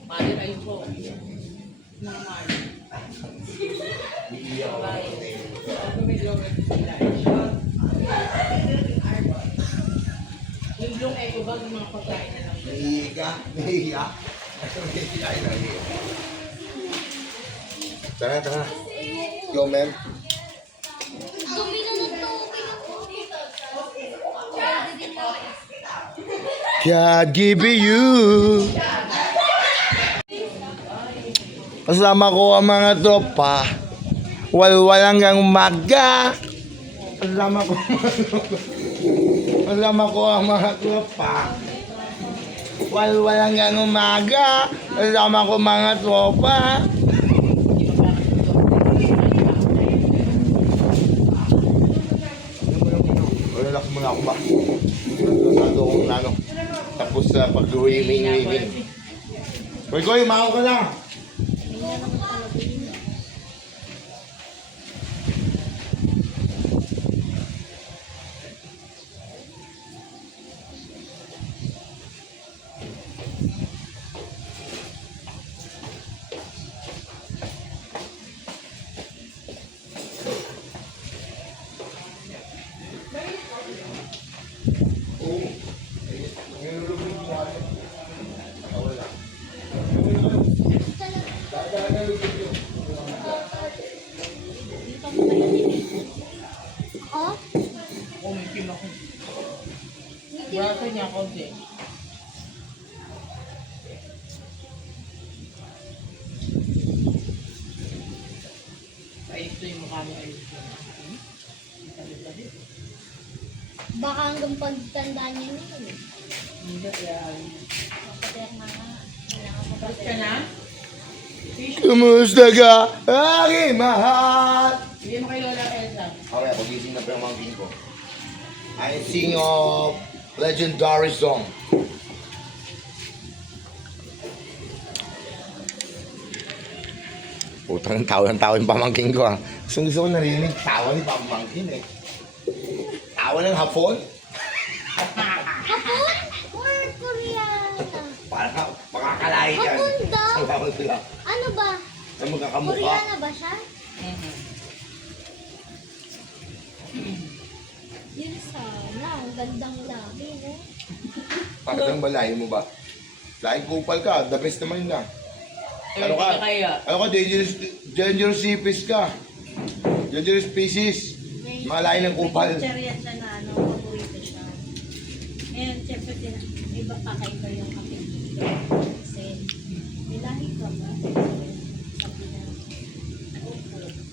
Mali kayo po. Naman. Iiyak ako. Yung blue eco bag, yung mga pagkain na lang. Nahihiga. Nahihiya. Tara. Yo, man. Dumi na ng tubig. God give you. Kasama ko ang mga tropa. Walwalang hanggang umaga. Kasama ko ang mga tropa. Walang ang umaga. Kasama ko mga tropa. Relax muna ako ba? Sado akong nano. Tapos sa pag-waving. Koy, makaw ka lang. Oh? Umikim ako. Braso niya konti. Ayos to yung mukha niya. Ayos to. Baka hanggang pagtandaan niya na yun. Hindi kaya. Kapatid na nga. Tapos ka na? Kumusta ka, aking mahal? Hindi mo kay Lola Elsa. Okay, pagising na pa yung mga ko. I sing of legendary song. Putang tawa yung pamangkin ko ah. Gusto ko narinig tawa ni pamangkin eh. Tawa ng hapon? Hapon? Or Koreana? Parang makakalain yan. Hapon daw? Hapon sila. Ano ba? Na magkakamukha. Koreana ba siya? Yun sana. Ang gandang labi, no? Parang ba lahi mo ba? Lahi kupal ka, the best naman yun ah. Ano ka? Ano ka? Dangerous species ka. Dangerous species. Malayo ng kupal. Teacher yan siya na ano, paborito siya. Ngayon, siyempre, iba pa kayo yung kapitid. Kasi, nilahi ka ba? Sabi na, opo,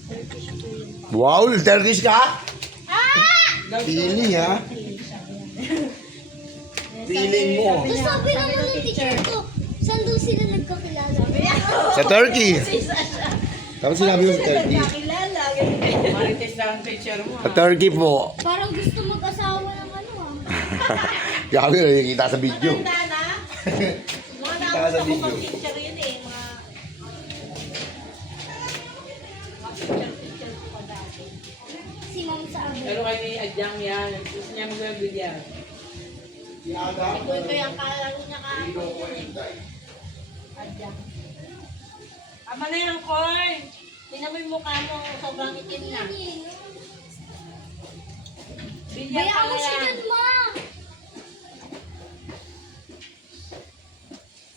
Turkish po yung Wow, Turkish ka? Ah! Feeling ha? Feeling mo. So, sabi naman ng teacher ko, saan daw sila nagkakilala? Sa Turkey. Tapos sinabi mo sa Turkey. Nakilala. Marites lang ang picture mo. Sa Turkey po. Parang gusto mag-asawa ng ano ah. Grabe, nakikita sa video. Tanda na? Mga Kita sa nauna ko video. pag-teacher yun eh. Picture ko pa dati. Si Ma'am sa abot. Pero kay ni Adyang yan. Gusto niya mag-video. Ito yung kalaro niya kahapon. Adya. Tama na yan, Koy. Tingnan mo yung mukha mo. Sobrang itim na. Bilyar Bayaan mo pala siya yan. dyan, Ma!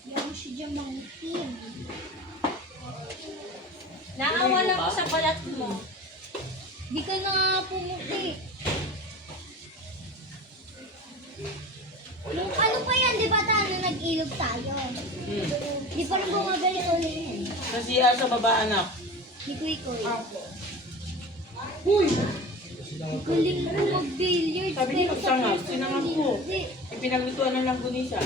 Bayaan mo siya dyan, mangkin. Naawa lang ko sa balat mo. Di ka na nga pumuti. Ano pa yan, di ba tayo nag-ilog tayo? Di pa rin bumabalik ulit yan. Kasi sa baba anak. Ikoy-ikoy. Uy! Galing mo mag-billiard. Sabi niya, magsangag. Sinangag ko. Hindi. Ipinaglutuan ng langgunisa.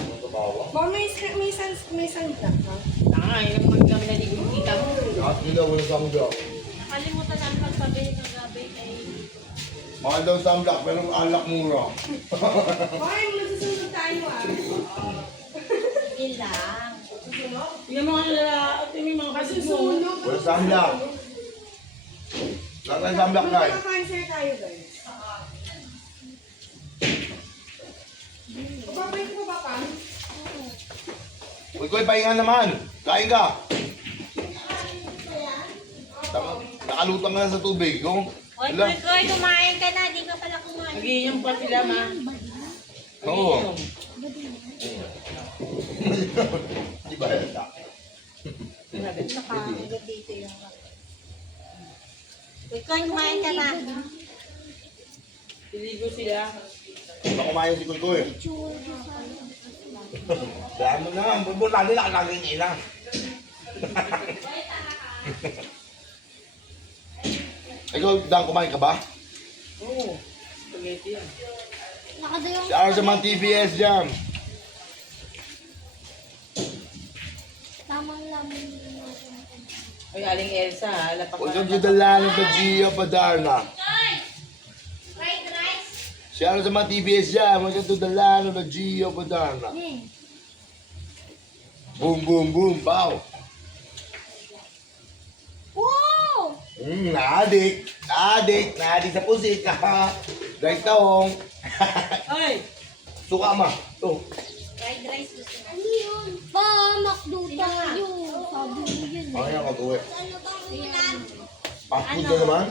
May sunblock ka? Ay, naman kami naligo kita mo. Lahat nila, wala sa mga. Nakalimutan namin magpabili ng gabi kay... Mahal daw sa black, pero alak mura. Hoy, masusunod tayo ah. Ilang. Tingnan mo nga lalaki, may mga kasusunod. Wala sa black. Lahat sa black guys. Magpa-cancer tayo guys. Papabalik mo ba pa? Uy, Koy, pahinga naman. Kain ka. Nakalutang ka na sa tubig. Go. Oy, Wala. Koy, kumain ka na. Di ka pala kumain. Nag-iinom pa sila, ma. Oo. Nag-iinom. Di ba yan? Nakaagad dito yung... Uy, Koy, kumain ka na. Siligo sila. Baka kumain si Koy Koy. Kaya mo na, bulbul lalo na kalagay nila. Ikaw, Dan, kumain ka ba? Oo. Spaghetti yan. Nakadayong Si Arsaman TBS dyan. Lamang lamang. Ay, Aling Elsa, ha? Lapak Huwag kang dadalaan ng Gia Padarna. Fried rice. Siya sa mga TBS dyan, huwag kang dadalaan ng Gia Padarna. Boom, boom, boom, pow. Wow! Naadik sa pusit. Dahil taong. Ay! Suka ma. Ito. Fried rice gusto mo. Ano yun? Pa, McDo tayo. Sabi mo yun. Ano yan katuwi? Ano bang ulam? Fast food na naman?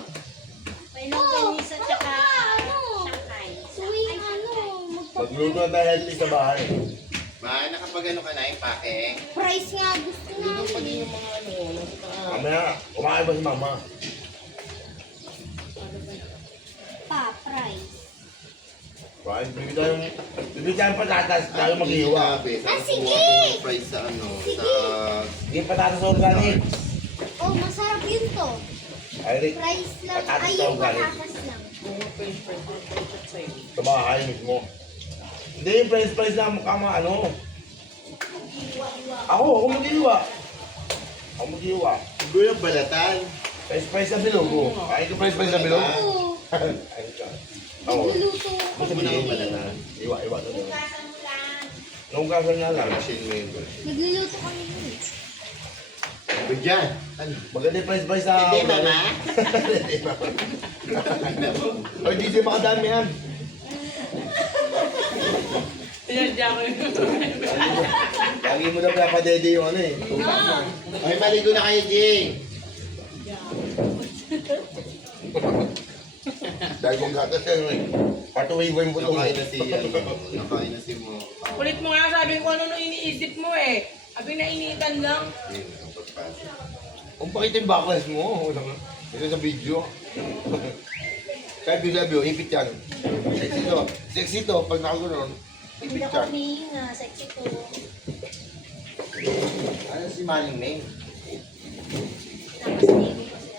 May longganisa tsaka ano? Shanghai. Tuwing ano, Magluto na tayo healthy sa bahay. Ma, nakapag ano ka na, pake? price nga gusto namin. Mamaya, kumain ba si mama? Pa, price. Right, bibili tayong patatas, tayo maghiwa. Ah, sige! Price sa ano, Sige. Hindi patatas organic. Oh, masarap yun to. Ay, Rick, Price lang. Patatas Ay, daw yung galing. patatas lang. Kung french fries, chat sa'yo. sa bahay mismo. Hindi, yung price na mukha mga ano. Ako maghiwa. Ako maghiwa. Gulo balatan. Price na bilog ko. Ay, ito price na bilog. Oo. Ay, ito. Oo. Nagluluto. Gusto mo na yung balatan? Iwa. Hugasan mo lang. Nungkasan nga lang. Machine mo yun. Nagluluto kami nun. Good dyan. Ano? Maganda yung price sa... Hindi, mama. Ay, di siya makadami yan. Pinadya ko yun. Lagi mo na pinapadede yung ano eh. Ay, maligo na kayo, Jing. Dahil kung gatas yan eh. Patuloy mo yung butong. Nakain na si, ano, nakain na si mo. Kulit mo nga, sabi ko ano nung iniisip mo eh. Sabi na iniitan lang. Yun, ang pagpasok. Kung pakita yung backlash mo, ito sa video. Sabi ipit yan. Sexy to, pag nakagano'n, Hindi ipit ako yan. humihinga. Sexy ko. Ano si Manning Ming? Nakasaligo ko sila.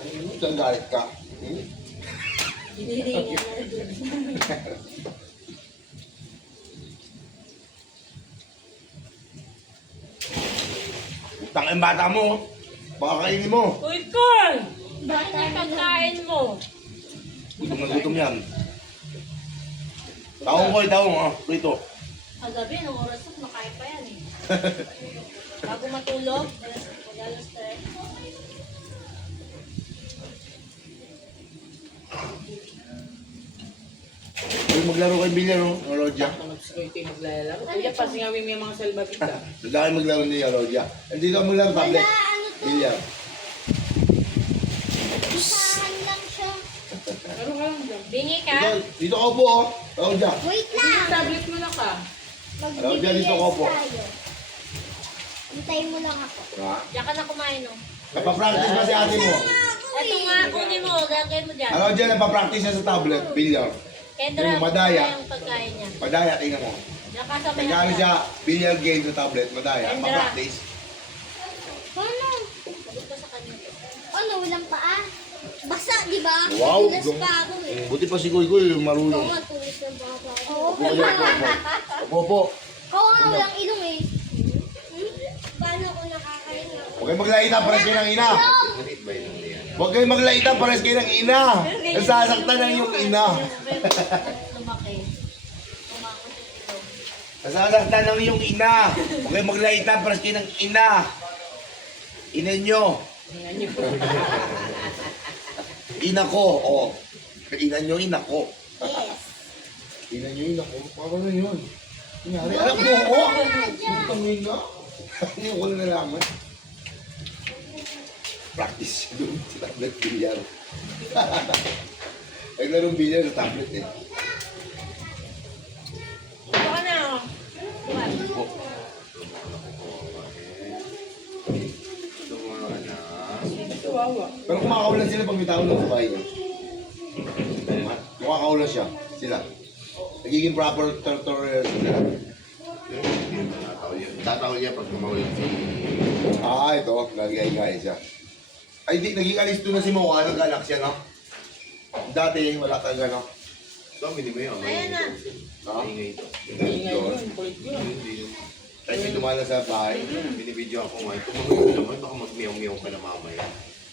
Ano yun? Saan galit ka? Hinihinga na doon. Tang ang bata mo, baka kainin mo. Uy, Carl! Bakit ang pagkain mo? Gutom na gutom yan. Taong prito. Kagabi, nung oras na, kumakain pa yan eh. Bago matulog, alas 3. Kung maglaro kayo bilyar, no? Ang Rodya. Tanong si Kuya maglalaro. Kuya, pasi nga may mga salbabita. Lalaki maglaro niya, Rodya. Hindi ka maglaro tablet. Wala, ano to? Bilyar. Isahan lang siya. Laro ka lang dyan. Bingi ka? Dito ka po, oh. Rodya. Wait Yung lang. tablet mo na ka. Ano, dyan, dito ko po. tayo. Hintayin mo lang ako. Ha? Diyan ka na kumain no? Napapractice ba si ate mo? Ito nga, kunin mo. Gagawin mo dyan. Ano dyan, napapractice siya sa tablet, bilyar. Kendra, Yung madaya. yung pagkain niya. Madaya, tingnan mo. Diyan ka sa Nagkano siya, bilyar game sa tablet, madaya. Kendra. Papractice. Paano? Sabi ko sa kanya. Ano, walang paa? Basa, di ba? Wow, Tulas dum- pa ako eh. Buti pa si Kuy Kuy, Oo marunong. nga, tulis na baba ako. Oo, Opo. Oo nga, walang ilong eh. Paano ako nakakahinga? Huwag kayo maglaita, pares kayo ng ina. Ganit ba yun yan? Huwag kayo maglaita, pares kayo ng ina. Nasasaktan ng yung ina. Lumaki. Umakot yung ilong. Nasasaktan ng yung ina. Huwag kayo maglaita, pares kayo ng ina. Ina nyo. Ina ko, oh. Ina nyo, ina ko. Yes. Ina nyo, ina ko. Paano na yun? Kunyari, alam mo ko. Itong ina. Hindi ko na nalaman. Practice siya doon sa tablet bilyar. Naglarong bilyar sa tablet eh. Ito ka na. Oh. Ito mo na. Kawawa. Pero kumakaulan sila pag may tao ng bahay niya. Kumakaulan siya. Sila. Nagiging proper tutorial sila. Tatawa niya pag kumawin si... Ah, ito. Nagigay siya. Ay, di, naging alis doon na si Mocha. Nag-anak siya, no? Dati, wala talaga, no? So, hindi mo yun. Ayan na. Ha? Ingay ito. Ingay yun, kulit yun. Hindi yun. Kasi dumala sa bahay, binibidyo ako nga. Tumawag naman, baka mag-meow-meow ka na mamaya.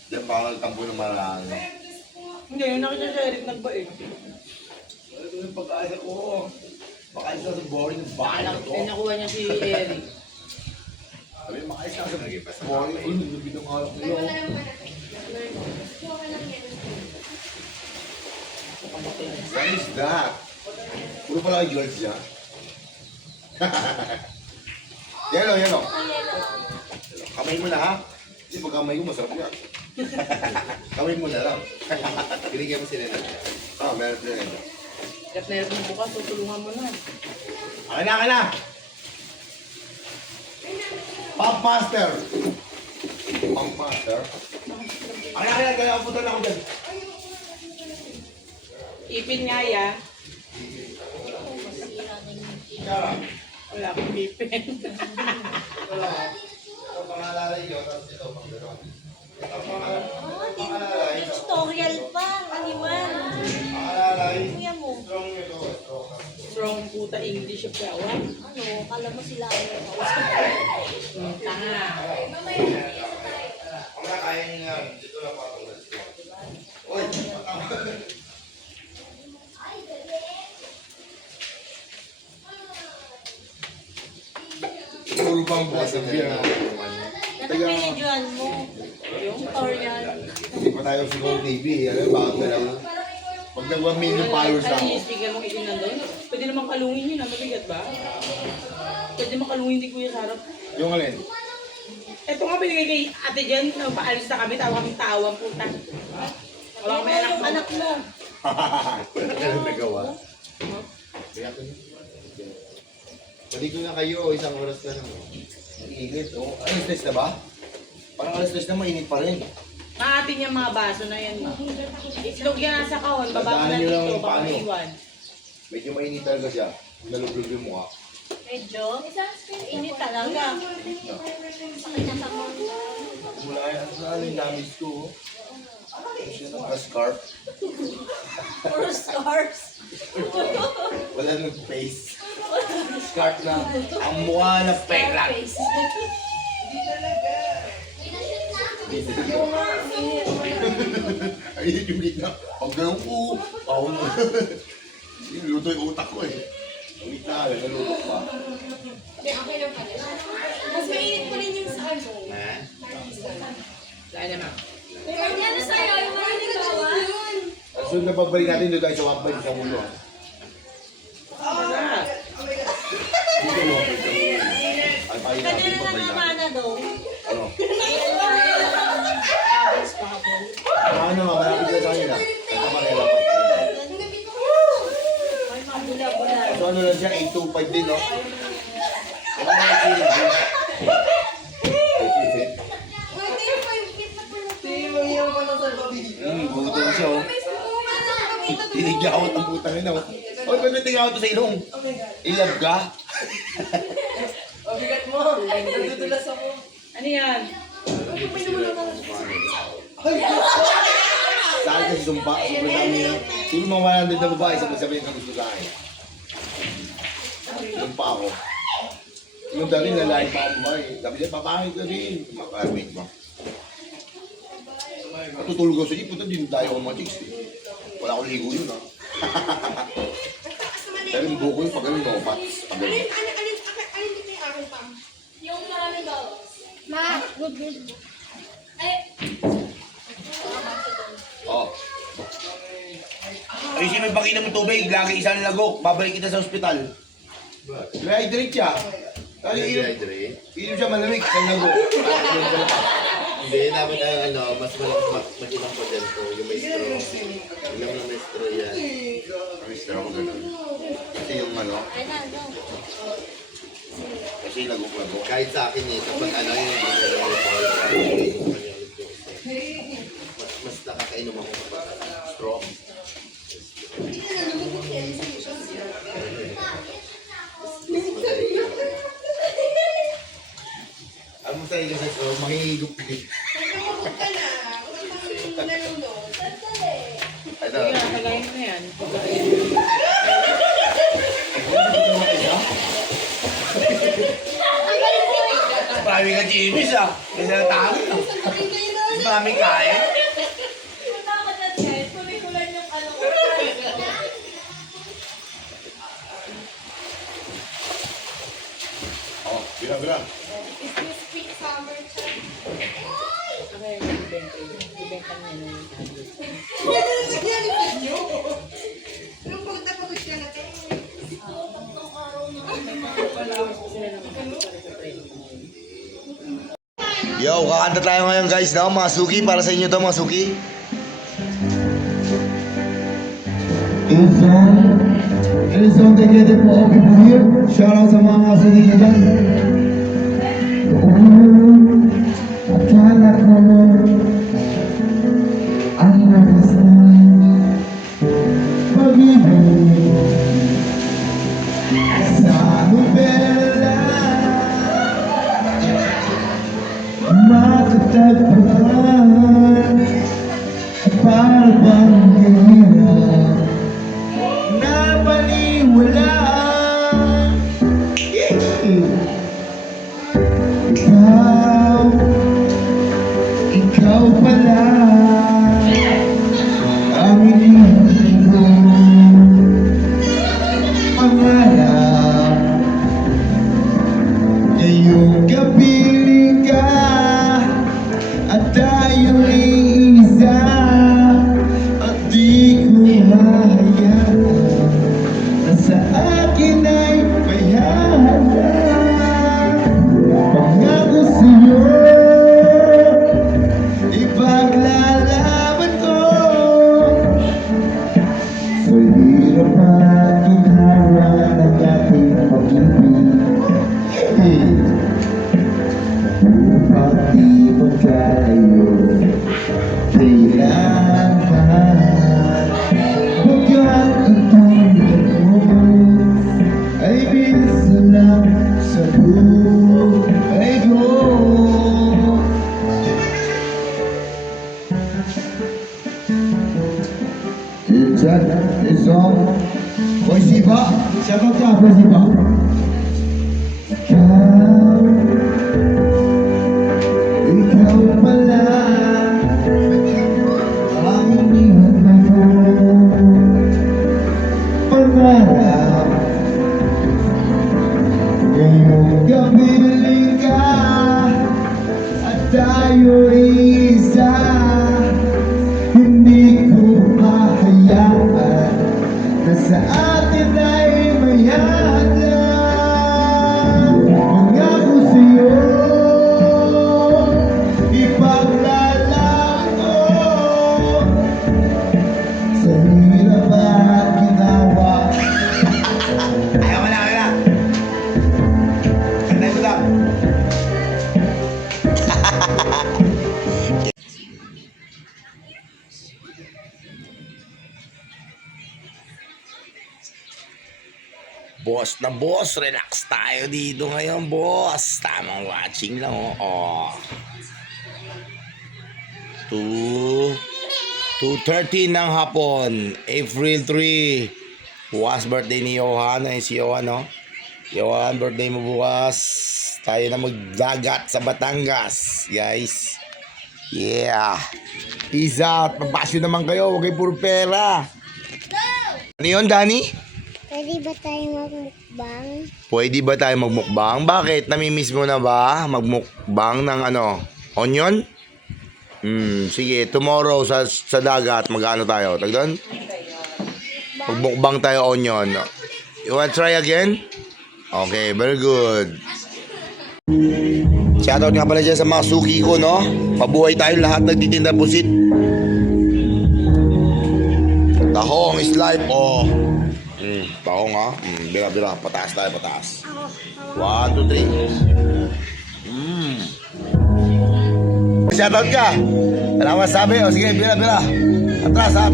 Diyan pa ako nagtampo ng marami. Hindi, yung nakita sa Eric nagbaik. Ano yung pag-aasa ko? Makaalis na sa boring ng bahay na to. Nakuha niya si Eric. Sabi, makaalis na sa boring. Uy, nagabit ang alak nila. What is that? Puro pala kay George yan. Yelo, yelo. Kamay mo na ha. Kasi pag kamay ko, masarap yan. Kamay mo na lang. Binigyan mo sila na. Ah, meron sila na. Kat na Eric mo bukas, tutulungan mo na. Akin na! Pump Master! Pump Master? Akin na, kaya puto na ako dyan. Ipin nga ya. Kara. Wala akong ipin. Wala. Ito pangalalay yun, tapos ito pang gano'n. Ito pangalalay. Tutorial pa, animal. Pangalalay. Kuya mo. Strong ito, strong. Strong puta English siya pyawa. Ano, kala mo sila ano kausap. Tanga. Wala kaya niya. Dito lang ako. Uy, puro bang boss ang beer? Yan ang binidyoan mo. Yung tutorial. Hindi pa tayo siguro TV. Alam mo, bakit na lang? Pag nag 1 million followers na Ano ako. yung speaker mo ipin nandun? Pwede naman kalungin yun, mabigat ba? Pwede naman kalungin din kuya sa harap. Yung alin? Ito nga binigay kay ate Jen, paalis na kami, tawa kami tawang puta. Wala Yan kami mo anak yung mo. anak mo. Wala ka nang nagawa. Kaya ko yun. Pwede ko na kayo, isang oras ka lang. Init, oh. Alas 3 na ba? Parang alas 3 na mainit pa rin. Maatin yung mga baso na yan. Itlog yan nasa kahon, baba ko na Dadaanan nyo lang dito, yung baka paano. maiwan. Medyo mainit talaga siya. Nalublog yung mukha. Medyo. Ini talaga. Sakit na sa mga. Wala yan sa alin damage ko. Scarf. Puro scars. Wala nang face. Scarf na. Ang mukha na fake lang. Ayun yung gitna. Pag ganun ko, ako na. Luto yung utak ko eh. Ang gitna, naluto pa. Mas mainit pa rin yung sa ano. Dahil naman. Ano sa'yo? Yung mga nagawa? So napabalik natin doon tayo sa wapay sa ulo. Wala. Dito mo. Ay, pahay natin Kanina na pabalik natin. naman na daw. Ano? Habis pa ako. Ano nga, malapit na sa kanila. Ito marela pa. May mabula-bula. So ano lang siya, 825 din, no? Ano nga yung feeling? Pwede yung 5 feet na pala. Buto na siya, oh. Tinigawat ang putang ina, oh. Oy, ba't may tingawat to sa ilong? Ilab ka? Ano yan? Sa akin kasi sumpa, sobrang dami na. Siguro mga 100 na babae, sabay-sabay na gusto sa akin. Sumpa ako. Yung dati lalaki pa ako babae. Sabi niya, papangit ka din. Makarmate ba? Matutulog ako sa jeep, puto din tayo ako mga chicks. Eh. Wala akong ligo yun, ha? Pero yung buko yung pag ganun, no, pats. Pag ganun. Alin dito yung akin pa? Yung maraming gawas. Ma, good, good. Ay, Oo. Ay, sino magpakinom ng tubig, lagi isang lagok, babalik kita sa ospital. Dehydrate siya. Ay, inom siya malamig, isang lagok. Hindi, dapat ang ano, mas mag-inang po dyan po, yung may straw. Yung may straw yan. Ang istra ko ganun. Kasi yung ano, Ay na, no. kasi lagok-lagok. Kahit sa akin eh, kapag ano yung mas nakakainom ako kapag straw. Alam mo sa iyo sa straw, mahihigop din. Huwag ka na. Huwag kang nalulog. Ito, Sige, nakagayin mo na yan. Marami ka chimis ah. Kasi natalo ah. Marami kain. Punta ako dyan guys, kumikulan yung ano ko. Oh, bira. Is this peak summer chat? Yung pagod ka na tayo. Yo, kakanta tayo ngayon guys, no? Mga suki, para sa inyo to mga suki. Any song together for all people here. Shout out sa mga suki na dyan. Akala ko ang lakas ng pag-ibig sa nobela matatagpuan para bang kahirap na baliwala. Ikaw pala ang iniwan ko pangarap. Ngayong kapiling ka at tayo'y isa, at di ko hahayaan na sa akin ay mayahanda. Pangako sa'yo, ipaglalaban ko sa hirap at ginhawa ng ating pag-ibig. Upang di magkalayo, kailangan pagkat ang tulad mo ay bisa lang sa buhay ko. That is all. Boy Siba, siapa ka, Boy Siba? Ikaw pala ang iniwan ko pangarap. Ngayong kapiling ka at tayo'y isa, hindi ko hahayaan na sa atin ay mayahanda. Pangako sa'yo, ipaglalaban ko sa hirap at ginawa. Ayaw ko na. Kantay ko lang. Boss na boss, relax tayo dito ngayon, boss. Tamang watching lang, oh. 2:30 ng hapon, April 3. Bukas birthday ni Johan. Ayun si Johan, no? Johan, birthday mo bukas. Tayo na magdagat sa Batangas, guys. Yeah. Peace out. Papasyo naman kayo. Huwag kayo puro pera. Ano yun, Danny? Pwede ba tayo magmukbang? Pwede ba tayo magmukbang? Bakit? Namimiss mo na ba magmukbang ng ano? Onion? Sige, tomorrow sa dagat, mag-ano tayo? Tagdoon? Magmukbang tayo onion. You wanna try again? Okay, very good. Shoutout nga pala dyan sa mga suki ko, no? Mabuhay tayo lahat nagtitinda pusit. Tahong is life, oh. Tahong ha. Bira. Pataas tayo, pataas. 1, 2, 3. Shoutout ka. Wala akong masabi. O sige, bira. Atras ha.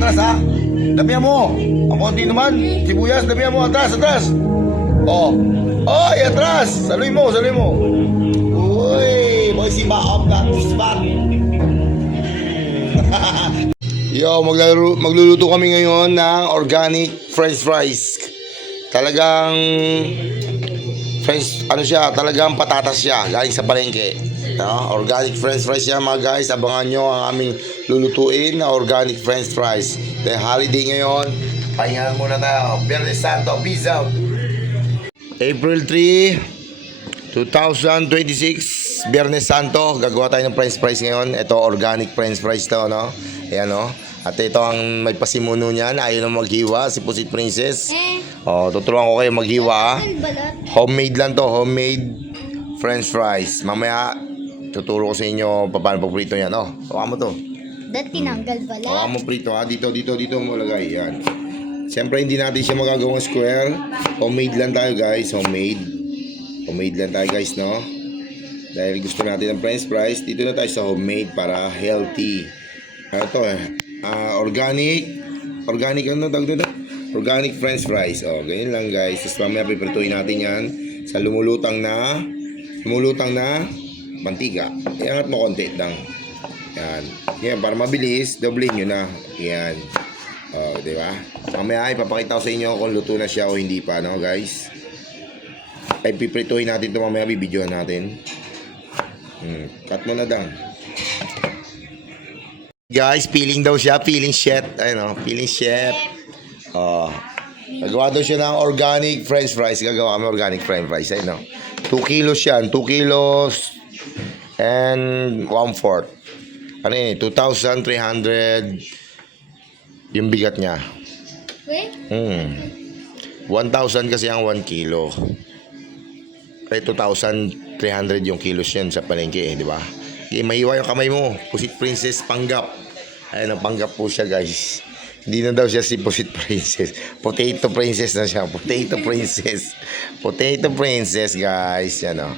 Damihan mo. Ang konti naman. Sibuyas, damihan mo. Atras. Oh. Oy, atras. Saluy mo. Uy, boy, si Baop that spot. Yo, magluluto kami ngayon ng organic french fries. Talagang French, ano siya, talagang patatas siya, galing sa palengke. No? Organic French fries yan mga guys. Abangan nyo ang aming lulutuin na organic French fries. Dahil holiday ngayon, pahingahan muna tayo. Biyernes Santo, peace out. April 3, 2026, Biyernes Santo. Gagawa tayo ng French fries ngayon. Ito, organic French fries to, no? Ayan, no? At ito ang may pasimuno niyan. Ayaw na maghiwa, si Pusit Princess. Tuturuan ko kayo maghiwa. Balot. Homemade lang to, homemade French fries. Mamaya, tuturo ko sa inyo paano pagprito yan. Hawakan mo to. Dati tinanggal pala. Hawakan mo prito ha. Dito mo lagay. Yan. Siyempre, hindi natin siya magagawang square. Homemade lang tayo guys. Homemade. Homemade lang tayo guys, no? Dahil gusto natin ng French fries, dito na tayo sa homemade para healthy. Ano to organic. Organic ano tawag dito? Organic French fries. Ganyan lang guys. Tapos mamaya piprituin natin yan sa lumulutang na mantika. Iangat mo konti lang. Yan. Yan, para mabilis, doblein nyo na. Yan. Di ba? Mamaya ipapakita ko sa inyo kung luto na siya o hindi pa, no guys? Ay piprituin natin ito mamaya, bibidyohan natin. Cut mo na dang. Guys, peeling daw siya, peeling chef. Ayun peeling chef. Nagawa daw siya ng organic French fries. Gagawa kami organic French fries. Ayun 2 kilos yan. 2 kilos and 1/4. Ano yun? 2,300 yung bigat niya. Wait. 1,000 kasi ang 1 kilo. Kaya 2,300 yung kilos yan sa palengke, di ba? Okay, mahiwa yung kamay mo. Pusit Princess panggap. Ayun, panggap po siya guys. Hindi na daw siya si Pusit Princess. Potato Princess na siya. Potato Princess. Potato Princess guys. Yan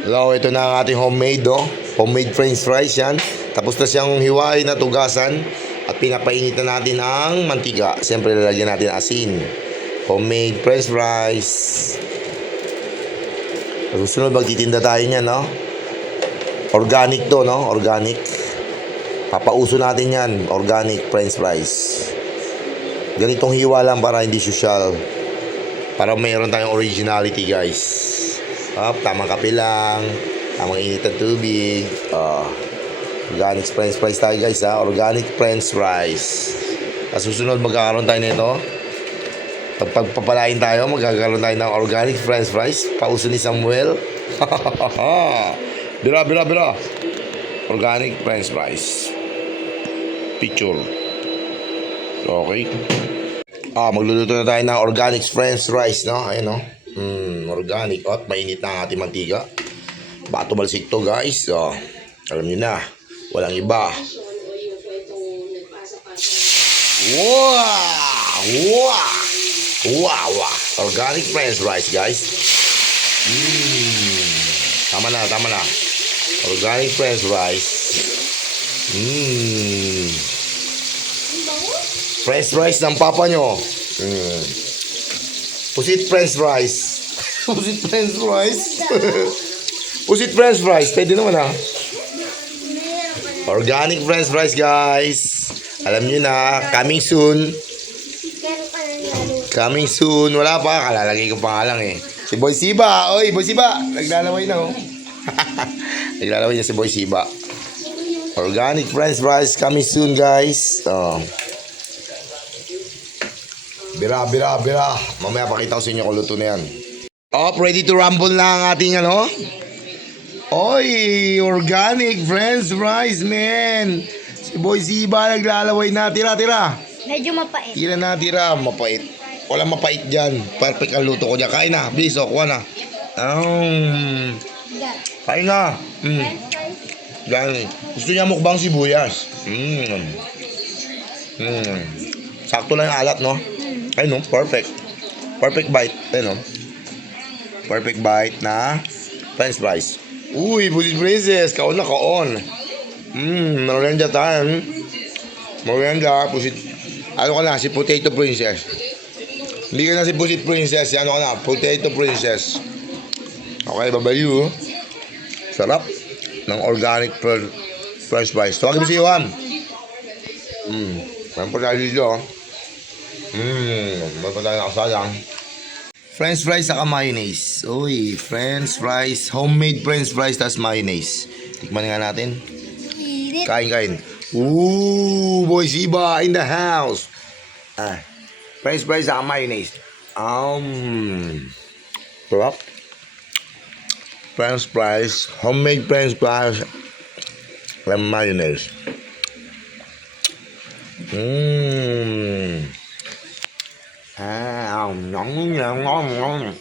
Hello, ito na ang ating homemade Homemade French fries yan. Tapos na siyang hiwain na tugasan. At pinapainit na natin ang mantika. Siyempre lalagyan natin asin. Homemade French fries. Susunod magtitinda tayo niyan, no? Organic to, no? Organic. Papauso natin yan. Organic French fries. Ganitong hiwa lang para hindi social. Para mayroon tayong originality, guys. Tamang kape lang. Tamang init ng tubig. Organic French fries tayo, guys, ha? Organic French fries. At susunod magkakaroon tayo nito. Pagpapalain tayo, magkakaroon tayo ng organic French fries. Pauso ni Samuel. Bira. Organic French fries. Picture. Okay. Magluluto na tayo ng organic French fries, no? Ayun, no? Organic. At mainit na ang ating mantika. Bato balsik to, guys. Alam nyo na. Walang iba. Wow! Organic French fries, guys. Tama na. Organic French fries. French fries ng papa nyo. Pusit French fries. Pusit French fries. Pusit French fries. Pwede naman Organic French fries, guys. Alam nyo na, coming soon. Coming soon. Wala pa, kalalagay ko pangalan Si Boy Siba. Oy, Boy Siba. Naglalaway na Naglalaway niya si Boy Siba. Organic French fries coming soon, guys. Bira. Mamaya pakita ko sa inyo kung luto na yan. Ready to rumble na ang ating Oy, organic French fries, man. Si Boy Siba naglalaway na. Tira. Medyo mapait. Tira. Mapait. Walang mapait dyan. Perfect ang luto ko dyan. Kain na. Please, kuha na. Kain na. Gusto niya mukbang sibuyas. Sakto lang yung alat, no? Ayun, no? Perfect. Perfect bite. Ayun, no? Perfect bite na French fries. Uy, Pusit Princess. Kaon na kaon. Merienda time. Merienda. Pusit. Ano ka na? Si Potato Princess. Hindi ka na si Pusit Princess. Ano ka na? Potato Princess. Okay, babayu. Sarap ng organic French fries. Tawagin mo si Johan. Mayroon pa tayo dito. Mayroon pa tayo nakasalang. French fries saka mayonnaise. Uy, French fries. Homemade French fries tas mayonnaise. Tikman nga natin. Init. Kain. Ooh, Boy Shiba in the house. French fries saka mayonnaise. Sarap. French fries. Homemade French fries. And mayonnaise. Ngon.